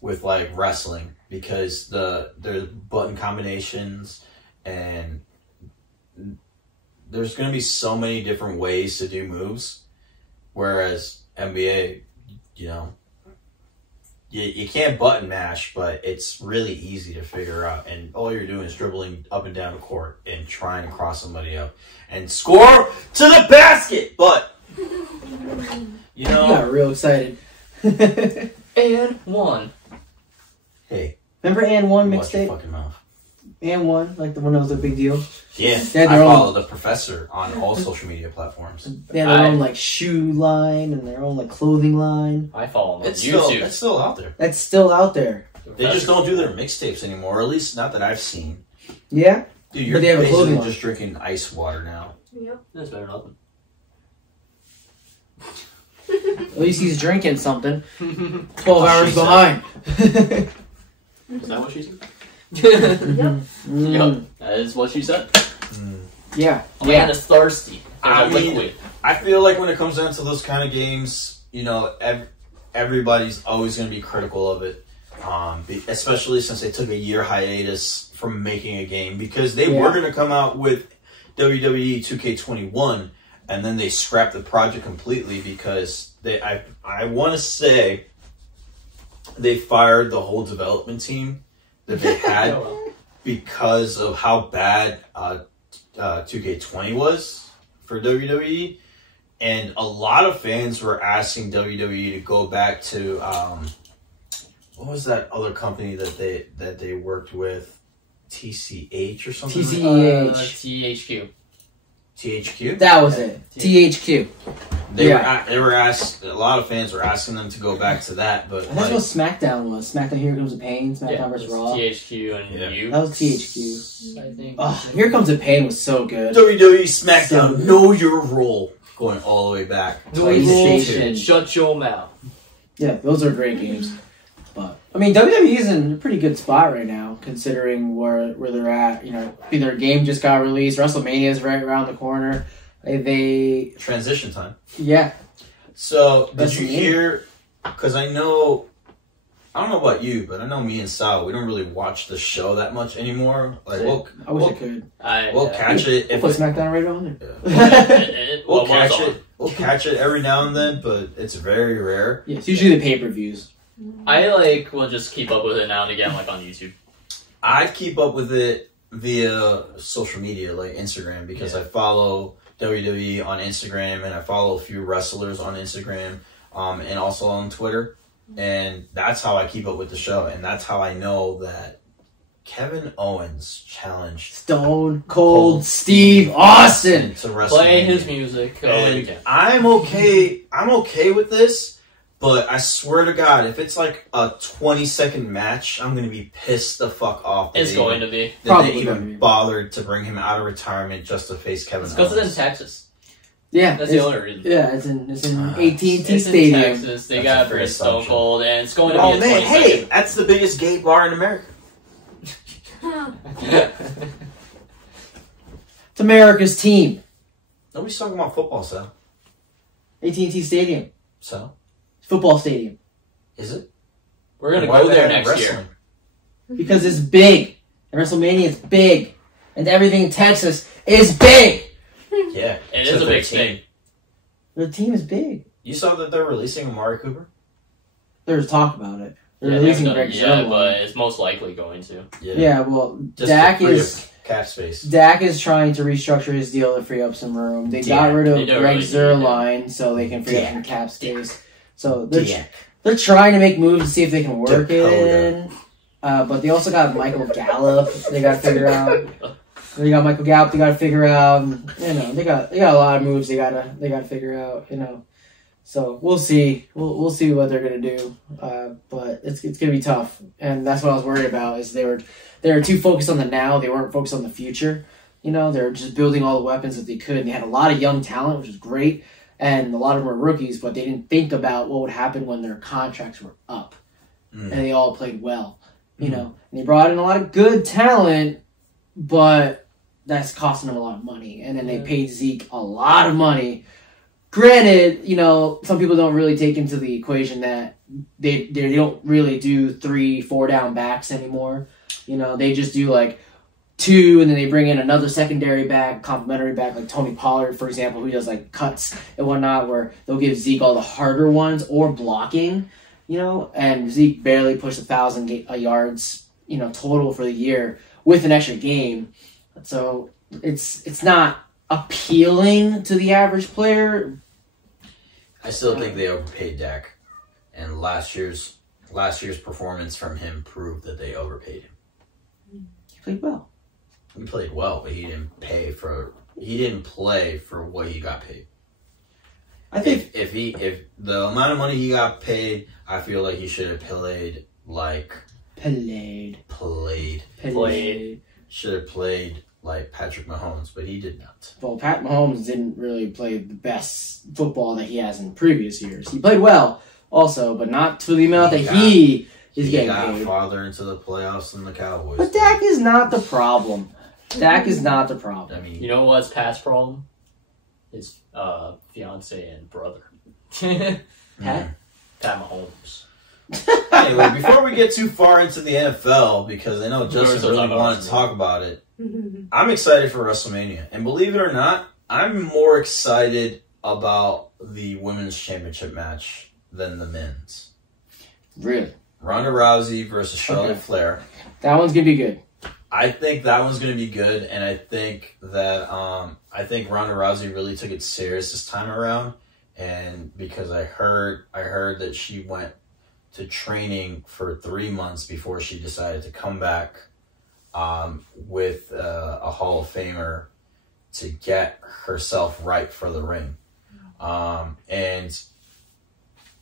with like wrestling, because there's button combinations and there's going to be so many different ways to do moves, whereas NBA, you can't button mash, but it's really easy to figure out, and all you're doing is dribbling up and down the court and trying to cross somebody up and score to the basket. But I got real excited. And one. Hey, Remember And One watch your mixtape? fucking mouth. And One, like the one that was a big deal. Yeah, They had I their own- follow the professor on all social media platforms. They had their own like shoe line and their own like clothing line. I follow them on It's YouTube. still out there. That's still out there. They just don't do their mixtapes anymore, or at least not that I've seen. Yeah, Dude, you're But they have a basically clothing line. just drinking ice water now. Yep. That's better than nothing. at least he's drinking something. 12 Oh, hours she said. behind. Is that what she said? Yep. Yep, that is what she said. Yeah. A man is thirsty. I There's a mean- liquid. I feel like when it comes down to those kind of games, everybody's always going to be critical of it, especially since they took a year hiatus from making a game, because they were going to come out with WWE 2K21, and then they scrapped the project completely because I want to say they fired the whole development team that they had because of how bad 2K20 was for WWE. And a lot of fans were asking WWE to go back to what was that other company that they worked with, TCH or something? TCH. THQ. THQ. That was it. THQ. They Yeah. were asked. A lot of fans were asking them to go back to that, but And that's what SmackDown was. SmackDown Here Comes the Pain. SmackDown Yeah, vs. it's Raw. THQ and Yeah. you. That was THQ. I think. Oh, Here Comes the Pain was so good. WWE SmackDown, So- know your role, going all the way back. PlayStation. Shut your mouth. Yeah, those are great games. But I mean, WWE's in a pretty good spot right now, considering where they're at. Their game just got released. WrestleMania is right around the corner. They Transition time. yeah. So, did That's you me. hear? Because I know I don't know about you, but I know me and Sal, we don't really watch the show that much anymore. Like, I wish I could. we'll catch it if Put SmackDown right on there. We'll catch it. We'll catch it every now and then, but it's very rare. Yeah, it's usually the pay-per-views. I will just keep up with it now and again, like on YouTube. I keep up with it via social media, like Instagram, because I follow WWE on Instagram and I follow a few wrestlers on Instagram, and also on Twitter. And that's how I keep up with the show, and that's how I know that Kevin Owens challenged Stone Cold Steve Austin to WrestleMania. Playing his music. And I'm okay with this, but I swear to God, if it's like a 20-second match, I'm gonna be pissed the fuck off. It's going to be. That they even bothered to bring him out of retirement just to face Kevin Owens. Because it's in Texas. Yeah, that's the only reason. Yeah, it's in AT&T Stadium. Stadium. In Texas. They got British Stone Cold, and it's going to be. Oh man, hey, that's the biggest gay bar in America. It's America's team. Nobody's talking about football, Sal. AT&T Stadium. So? Football stadium. Is it? We're going to go there next year. Because it's big. And WrestleMania is big. And everything in Texas is big. Yeah. It is a big state. The team is big. You saw that they're releasing Amari Cooper? There's talk about it. They're releasing Greg Zerline. Yeah, but it's most likely going to. Yeah, well, just Dak is... cap space. Dak is trying to restructure his deal to free up some room. They got rid of Greg Zerline so they can free up some cap space. So they're trying to make moves to see if they can work it in. But they also got Michael Gallup. They got to figure out. They got Michael Gallup. They got to figure out. You know, they got a lot of moves. They got to figure out. You know, so we'll see. We'll see what they're gonna do. But it's gonna be tough, and that's what I was worried about. Is they were too focused on the now. They weren't focused on the future. You know, they were just building all the weapons that they could. And they had a lot of young talent, which was great. And a lot of them were rookies, but they didn't think about what would happen when their contracts were up. And they all played well, you know. And they brought in a lot of good talent, but that's costing them a lot of money. And then they paid Zeke a lot of money. Granted, you know, some people don't really take into the equation that they don't really do 3-4 down backs anymore. You know, they just do like 2, and then they bring in another secondary back, complimentary back, like Tony Pollard, for example, who does like cuts and whatnot, where they'll give Zeke all the harder ones or blocking, you know, and Zeke barely pushed 1,000 yards, you know, total for the year with an extra game. So it's not appealing to the average player. I still think they overpaid Dak, and last year's performance from him proved that they overpaid him. He played well. He played well, but he didn't play for what he got paid. I think if the amount of money he got paid, I feel like he should have played like should have played like Patrick Mahomes, but he did not. Well, Pat Mahomes didn't really play the best football that he has in previous years. He played well also, but not to the amount that he is getting paid. He got farther into the playoffs than the Cowboys. But Dak is not the problem. Dak is not the problem. I mean, you know what's Pat's problem? His fiance and brother. Pat Mahomes. Anyway, before we get too far into the NFL, because I know Justin really wanted to talk about it, I'm excited for WrestleMania. And believe it or not, I'm more excited about the women's championship match than the men's. Really? Ronda Rousey versus Charlotte Flair. That one's going to be good. I think that one's going to be good, and I think that Ronda Rousey really took it serious this time around, and because I heard that she went to training for 3 months before she decided to come back with a Hall of Famer to get herself right for the ring. And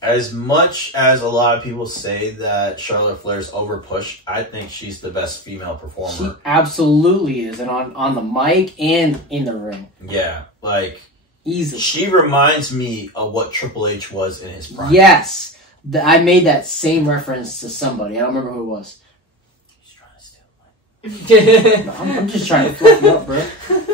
as much as a lot of people say that Charlotte Flair's overpushed, I think she's the best female performer. She absolutely is, and on the mic and in the ring. Yeah, like easily. She reminds me of what Triple H was in his prime. Yes, I made that same reference to somebody. I don't remember who it was. He's trying to steal mine. I'm just trying to fluff you up, bro.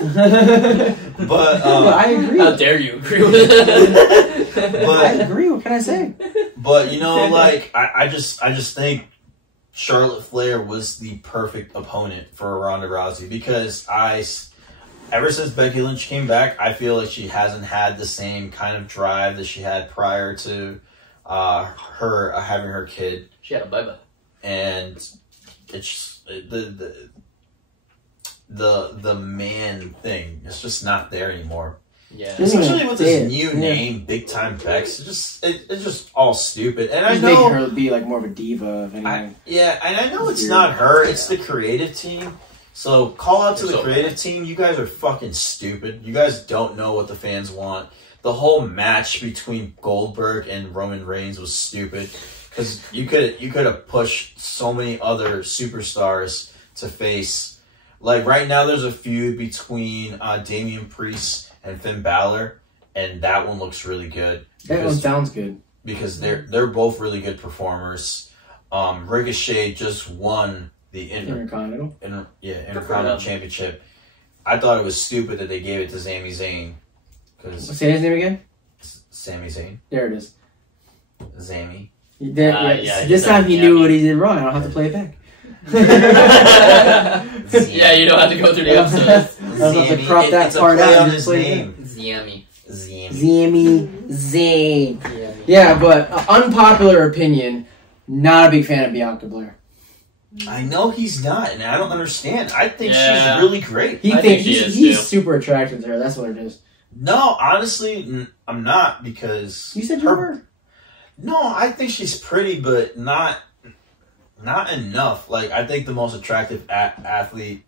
But I agree. How dare you agree with it? I but agree. What can I say? but you know, like I just think Charlotte Flair was the perfect opponent for Ronda Rousey because ever since Becky Lynch came back, I feel like she hasn't had the same kind of drive that she had prior to her having her kid, She had a bye-bye. and it's the man thing. It's just not there anymore. Yeah. Especially with Yeah. this new name, Big Time Bex. It's just all stupid. And I He's know making her be like more of a diva, if anything. and I know it's Weird. not her. It's the creative team. So call out to You're the so creative team. You guys are fucking stupid. You guys don't know what the fans want. The whole match between Goldberg and Roman Reigns was stupid because you could have pushed so many other superstars to face. Like right now, there's a feud between Damian Priest and Finn Balor, and that one looks really good. That one sounds good. Because they're both really good performers. Ricochet just won the Intercontinental. Intercontinental Championship. I thought it was stupid that they gave it to Sami Zayn. Because Say his name again. Sami Zayn, There it is. Zammy. Yeah, This time he yeah. knew what he did wrong. I don't have to play it back. Yeah, you don't have to go through the episodes. I'll have to crop that It's a part play out on and his just play it name. Yummy. Zammy. Zammy Zayn. Yeah, but unpopular opinion, not a big fan of Bianca Blair. I know he's not, and I don't understand. I think Yeah. she's really great. He I thinks think she is, he's too. super attracted to her. That's what it is. No, honestly, I'm not because You said you her- were. No, I think she's pretty, but not enough. Like I think the most attractive athlete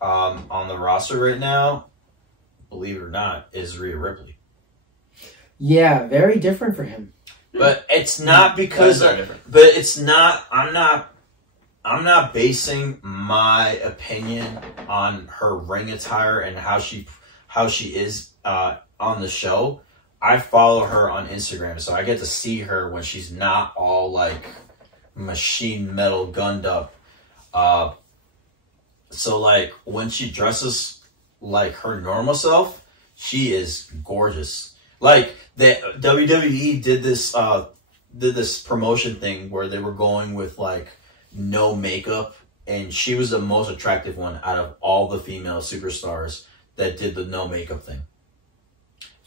on the roster right now, believe it or not, is Rhea Ripley. Yeah, very different for him. But it's not because. That's very different. But it's not. I'm not basing my opinion on her ring attire and how she is on the show. I follow her on Instagram, so I get to see her when she's not all like machine metal gunned up. So like when she dresses like her normal self, she is gorgeous. Like the WWE did this promotion thing where they were going with like no makeup, and she was the most attractive one out of all the female superstars that did the no makeup thing.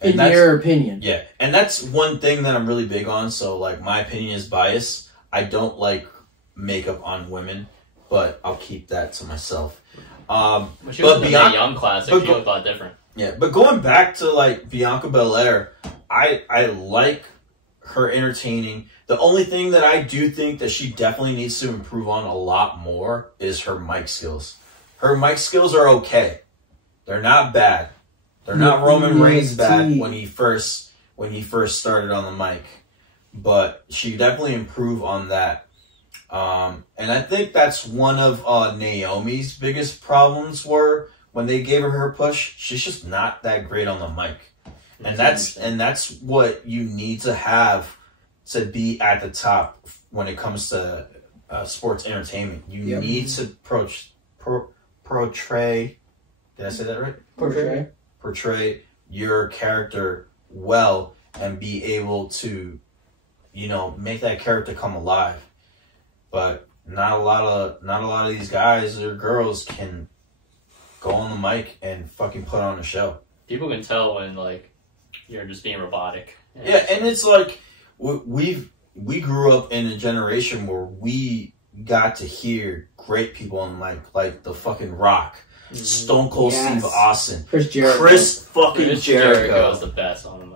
And In that's- your opinion. yeah, and that's one thing that I'm really big on. So, like, my opinion is biased. I don't like makeup on women, but I'll keep that to myself. When she was in the Mae Bianca- Young Classic, but she looked a lot different. Yeah, but going back to like Bianca Belair, I like her entertaining. The only thing that I do think that she definitely needs to improve on a lot more is her mic skills. Her mic skills are okay. They're not bad. They're not Roman Reigns bad when he first started on the mic, but she definitely improved on that. And I think that's one of Naomi's biggest problems were when they gave her push. She's just not that great on the mic, and that's what you need to have to be at the top when it comes to sports entertainment. You need to portray. Did I say that right? Portray your character well and be able to, make that character come alive. But not a lot of these guys or girls can go on the mic and fucking put on a show. People can tell when like you're just being robotic. Yeah, and it's like we grew up in a generation where we got to hear great people on the mic, like the fucking Rock, Stone Cold Yes. Steve Austin, Chris Jericho. Chris fucking Chris Jericho Jericho. is the best on the mic.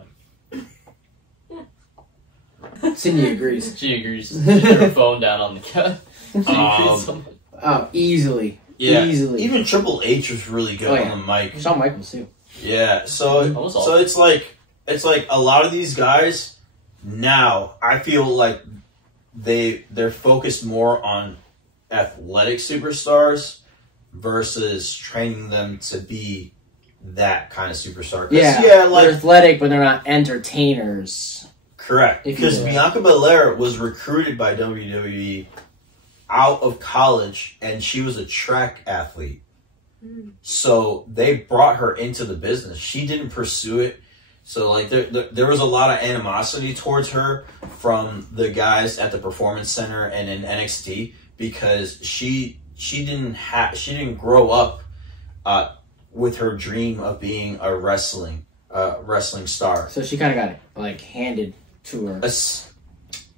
Cindy agrees. She agrees. She put her phone down on the couch. She agrees so much. Oh, easily. Yeah, Easily. even Triple H was really good Oh, yeah. on the mic. Shawn Michaels too. Yeah, so Almost all. it's like a lot of these guys now. I feel like they're focused more on athletic superstars versus training them to be that kind of superstar. 'Cause, Yeah, yeah, like they're athletic, but they're not entertainers. correct. If you Because will. Bianca Belair was recruited by WWE out of college, and she was a track athlete. So they brought her into the business. She didn't pursue it. So like there was a lot of animosity towards her from the guys at the Performance Center and in NXT because she didn't grow up with her dream of being a wrestling star. So she kind of got it like handed to her.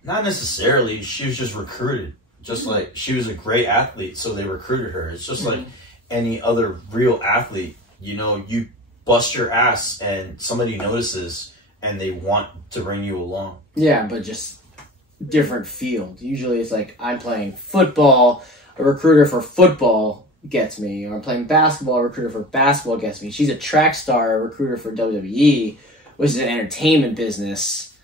Not necessarily. She was just recruited. Just like she was a great athlete, so they recruited her. It's just like any other real athlete. You know, you bust your ass and somebody notices and they want to bring you along. Yeah, but just different field. Usually it's like I'm playing football, a recruiter for football gets me, or I'm playing basketball, a recruiter for basketball gets me. She's a track star, a recruiter for WWE, which is an entertainment business.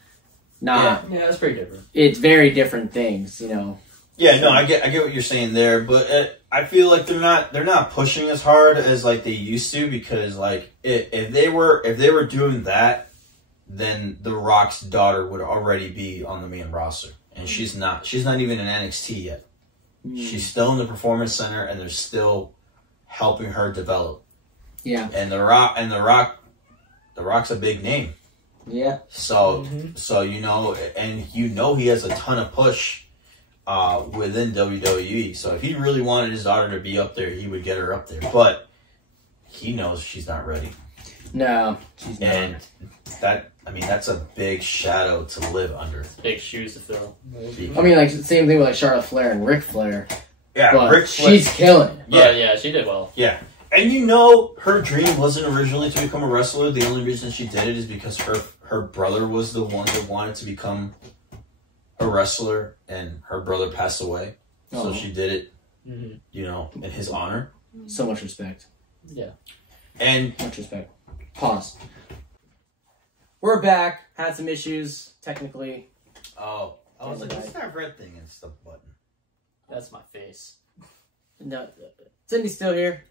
Yeah, that's pretty different. It's very different things, you know. Yeah, no, I get what you're saying there, but I feel like they're not pushing as hard as like they used to because like if they were doing that, then The Rock's daughter would already be on the main roster, and she's not even in NXT yet. She's still in the Performance Center, and they're still helping her develop. Yeah, and The Rock's a big name. Yeah. So you know, and you know he has a ton of push within WWE. So if he really wanted his daughter to be up there, he would get her up there. But he knows she's not ready. No, she's not. And that's a big shadow to live under. Big shoes to fill. I mean, like same thing with like Charlotte Flair and Ric Flair. Yeah, but Ric Flair. she's killing it. Yeah, she did well. Yeah. And you know, her dream wasn't originally to become a wrestler. The only reason she did it is because her brother was the one that wanted to become a wrestler, and her brother passed away. So she did it, you know, in his honor. So much respect. Yeah. And much respect. Pause. We're back. Had some issues, technically. Oh. I was like, what's that red thing and stuff button? That's my face. No, Cindy's still here.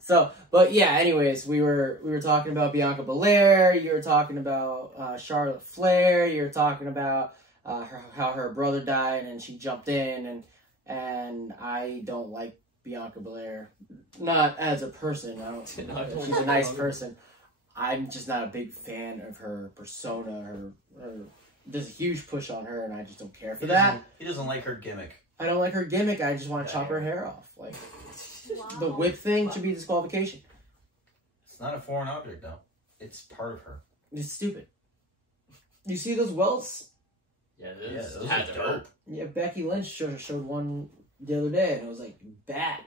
So, but yeah. Anyways, we were talking about Bianca Belair. You were talking about Charlotte Flair. You were talking about how her brother died and she jumped in, and I don't like Bianca Belair. Not as a person. I don't. She's a nice person. I'm just not a big fan of her persona. There's a huge push on her, and I just don't care for that. He doesn't like her gimmick. I don't like her gimmick. I just want to chop her hair off. Like the whip thing should be disqualification. It's not a foreign object, though. It's part of her. It's stupid. You see those welts? Yeah, those had are to dope. hurt. Yeah, Becky Lynch showed one the other day, and it was like bad.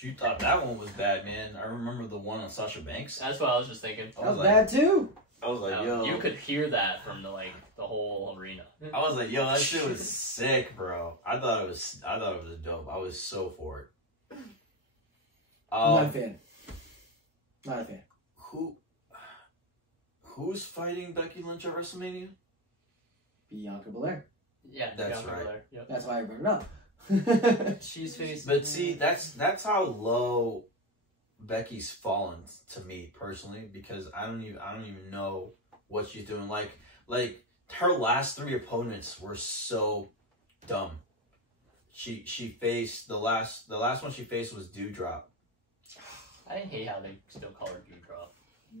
You thought that one was bad, man. I remember the one on Sasha Banks. That's what I was just thinking. That was bad too. I was like, yo. You could hear that from the whole arena. I was like, yo, that shit was sick, bro. I thought it was dope. I was so for it. Not a fan. Not a fan. Who's fighting Becky Lynch at WrestleMania? Bianca Belair. Yeah, that's Bianca right. Belair. Yep. That's why I brought it up. She's facing. But see, that's how low Becky's fallen to me personally, because I don't even know what she's doing. Like her last 3 opponents were so dumb. She faced the last one she faced was Doudrop. I hate how they still call her Doudrop.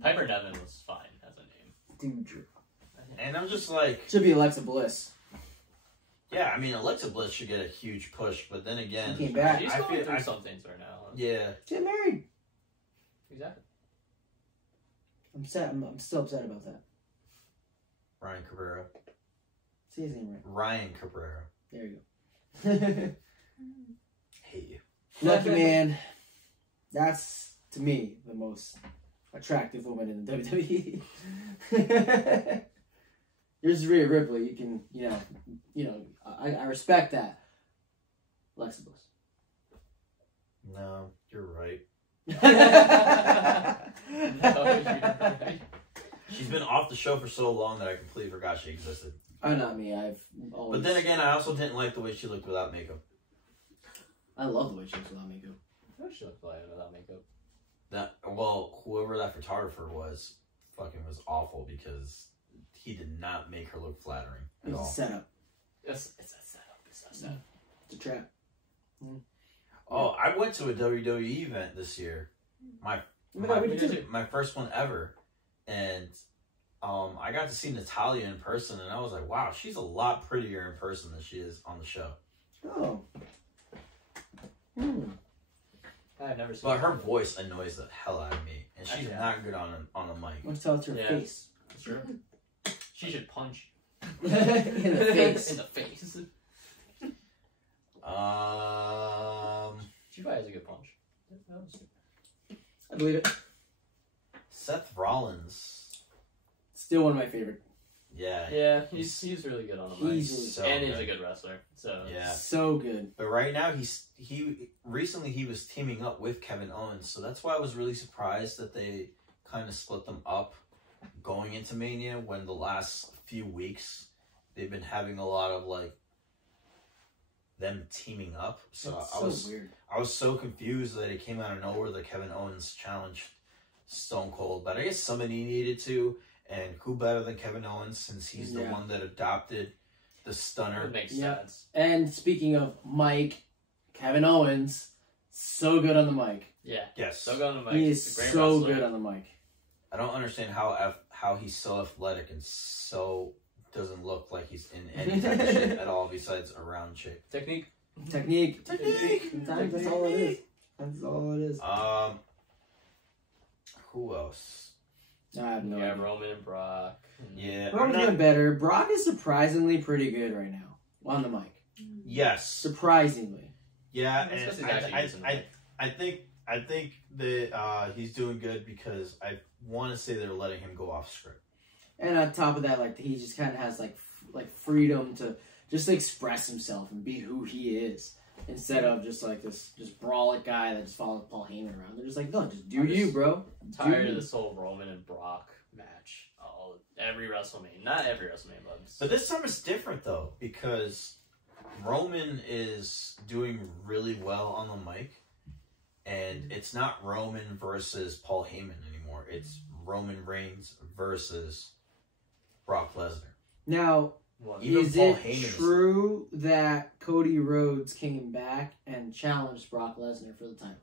Piper Niven was fine as a name. Doudrop. And I'm just like, Should be Alexa Bliss. yeah, I mean, Alexa Bliss should get a huge push, but then again, She came back. She's going through some things right now. Yeah. She got married. Exactly. I'm sad. I'm still upset about that. Ryan Cabrera. See his name right. Ryan Cabrera. There you go. Hate you. Lucky man. That's, to me, the most attractive woman in the WWE. Yours is Rhea Ripley. You can, you know, I respect that. Alexa Bliss. No, you're right. She's been off the show for so long that I completely forgot she existed. Oh, not me. I've always. But then again, I also didn't like the way she looked without makeup. I love the way she looks without makeup. How does she look like without makeup? Whoever that photographer was, fucking was awful because he did not make her look flattering at It's a all. setup. It's a setup. It's a setup. It's a trap. Oh, I went to a WWE event this year. My Oh my God, we did my, my first one ever, and I got to see Natalia in person, and I was like, wow, she's a lot prettier in person than she is on the show. Oh. I've never seen But her voice annoys the hell out of me, and she's Yeah. not good on the mic. Let's tell it to her Yeah. face. Sure. She should punch In the face. in the face. She probably has a good punch. I believe it. Seth Rollins. Still one of my favorite. Yeah. Yeah, he's really good on the mic. He's so and he's good. a good wrestler. So Yeah. so good. But right now he recently he was teaming up with Kevin Owens, so that's why I was really surprised that they kind of split them up going into Mania when the last few weeks they've been having a lot of like them teaming up. So It's I was weird. I was so confused that it came out of nowhere that Kevin Owens challenged Stone Cold, but I guess somebody needed to, and who better than Kevin Owens since he's the Yeah. one that adopted the stunner. it makes Yeah. sense. And speaking of Mike, Kevin Owens, so good on the mic. Yeah. Yes. So good on the mic. He He's is a great so wrestler. good on the mic. I don't understand how he's so athletic and so doesn't look like he's in any type of shape at all besides a round shape. Technique. Technique. Technique. Sometimes that's all it is. That's all it is. Who else? I have no Yeah, idea. Roman and Brock. And Yeah, Roman's getting better. Brock is surprisingly pretty good right now on the mic. yes, Surprisingly. yeah, That's because he's and actually using the mic. I think that he's doing good because I want to say they're letting him go off script. And on top of that, like he just kind of has like freedom to just express himself and be who he is instead of just like this just brawlic guy that just follows Paul Heyman around. They're just like, no, just do I'm you, just bro. tired Do of this whole Roman and Brock match. Every WrestleMania. Not every WrestleMania, But this time it's different though because Roman is doing really well on the mic, and it's not Roman versus Paul Heyman anymore. It's Roman Reigns versus Brock Lesnar. Now, Even is Paul it Heyman is- true that Cody Rhodes came back and challenged Brock Lesnar for the title?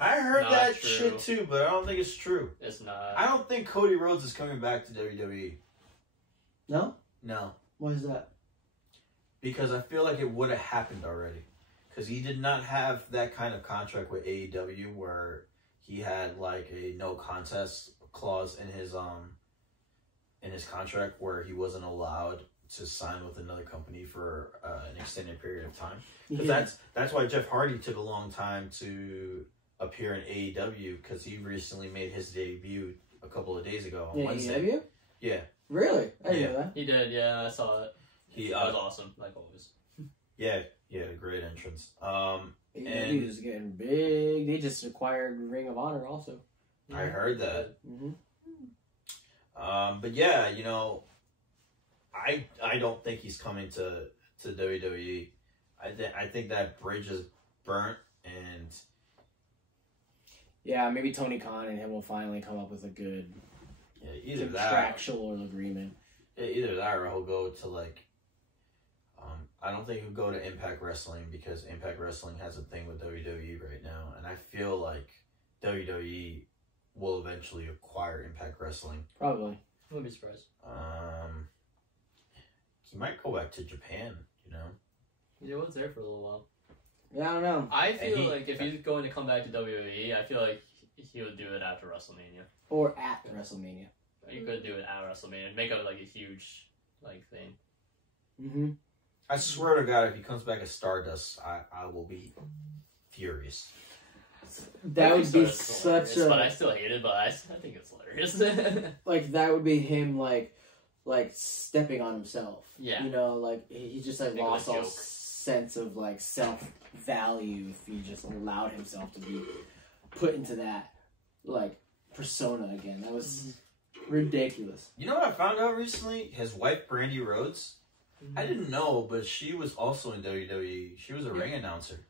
I heard not that true. shit too, but I don't think it's true. It's not. I don't think Cody Rhodes is coming back to WWE. No? No, What is that? because I feel like it would have happened already. Because he did not have that kind of contract with AEW where he had like a no contest clause in his contract where he wasn't allowed to sign with another company for an extended period of time. Because that's why Jeff Hardy took a long time to appear in AEW because he recently made his debut a couple of days ago on Wednesday. AEW? Yeah, Really? I didn't Yeah. know that. He did, yeah, I saw it. he That was awesome, like always. yeah, he had a great entrance. AEW And- is getting big. They just acquired Ring of Honor also. I heard that. Mm-hmm. But yeah, you know, I don't think he's coming to WWE. I think that bridge is burnt, and Yeah, maybe Tony Khan and him will finally come up with a good yeah, either that, contractual agreement. or he'll go to like. I don't think he'll go to Impact Wrestling because Impact Wrestling has a thing with WWE right now, and I feel like WWE will eventually acquire Impact Wrestling. Probably. Wouldn't be surprised. He might go back to Japan, you know. He was there for a little while. Yeah, I don't know. I feel he- like if he's going to come back to WWE, I feel like he would do it after WrestleMania. Or at WrestleMania. You could do it at WrestleMania. Make it like a huge thing. Mm-hmm. I swear to God, if he comes back as Stardust, I will be furious. That I would think be it's such hilarious, But I a still hate it, but I think it's hilarious. like that would be him like stepping on himself. Yeah. You know, like he just like Make it a lost all joke. sense of like self value if he just allowed himself to be put into that like persona again. That was ridiculous. You know what I found out recently? His wife, Brandy Rhodes. I didn't know, but she was also in WWE. She was a ring announcer.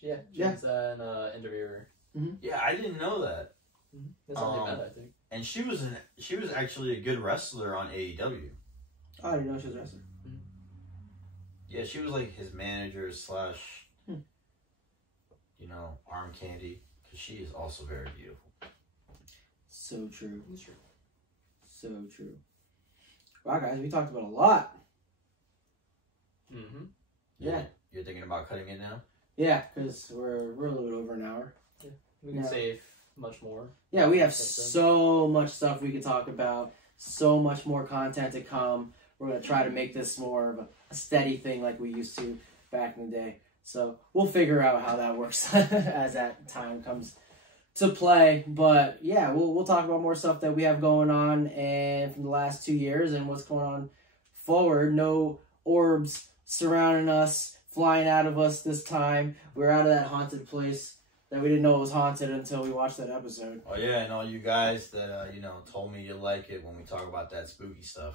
yeah, Yeah. she's an interviewer. Yeah, I didn't know that. That's not too bad, I think. And she was actually a good wrestler on AEW. Oh, I didn't know she was wrestling. Yeah, she was like his manager slash. arm candy, because she is also very beautiful. So true. So true. Wow, guys, we talked about a lot. Mm-hmm. Yeah. You're thinking about cutting it now? Yeah, because we're a little bit over an hour. We can Yeah. save much more. Yeah, we have so much stuff we could talk about. So much more content to come. We're going to try to make this more of a steady thing like we used to back in the day. So we'll figure out how that works as that time comes to play. But yeah, we'll talk about more stuff that we have going on and from the last 2 years and what's going on forward. No orbs surrounding us, flying out of us this time. We're out of that haunted place that we didn't know it was haunted until we watched that episode. Oh yeah, and all you guys that told me you like it when we talk about that spooky stuff.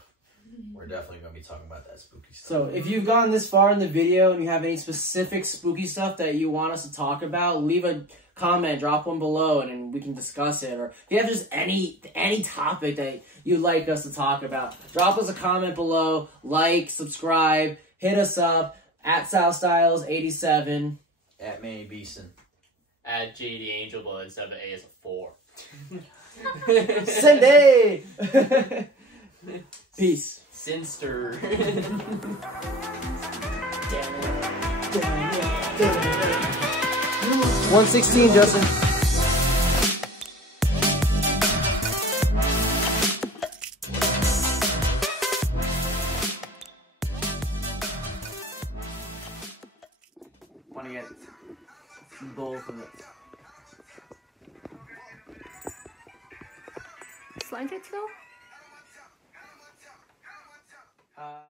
We're definitely going to be talking about that spooky stuff. So if you've gone this far in the video and you have any specific spooky stuff that you want us to talk about, leave a comment, drop one below, and then we can discuss it. Or if you have just any topic that you'd like us to talk about, drop us a comment below, like, subscribe, hit us up, at SalStyles87. At Manny Beeson. Add JD Angel, but instead of an A, it's a 4. Sunday! Peace. Sinster. 116, Justin. Want to get both of it. Slime tricks though?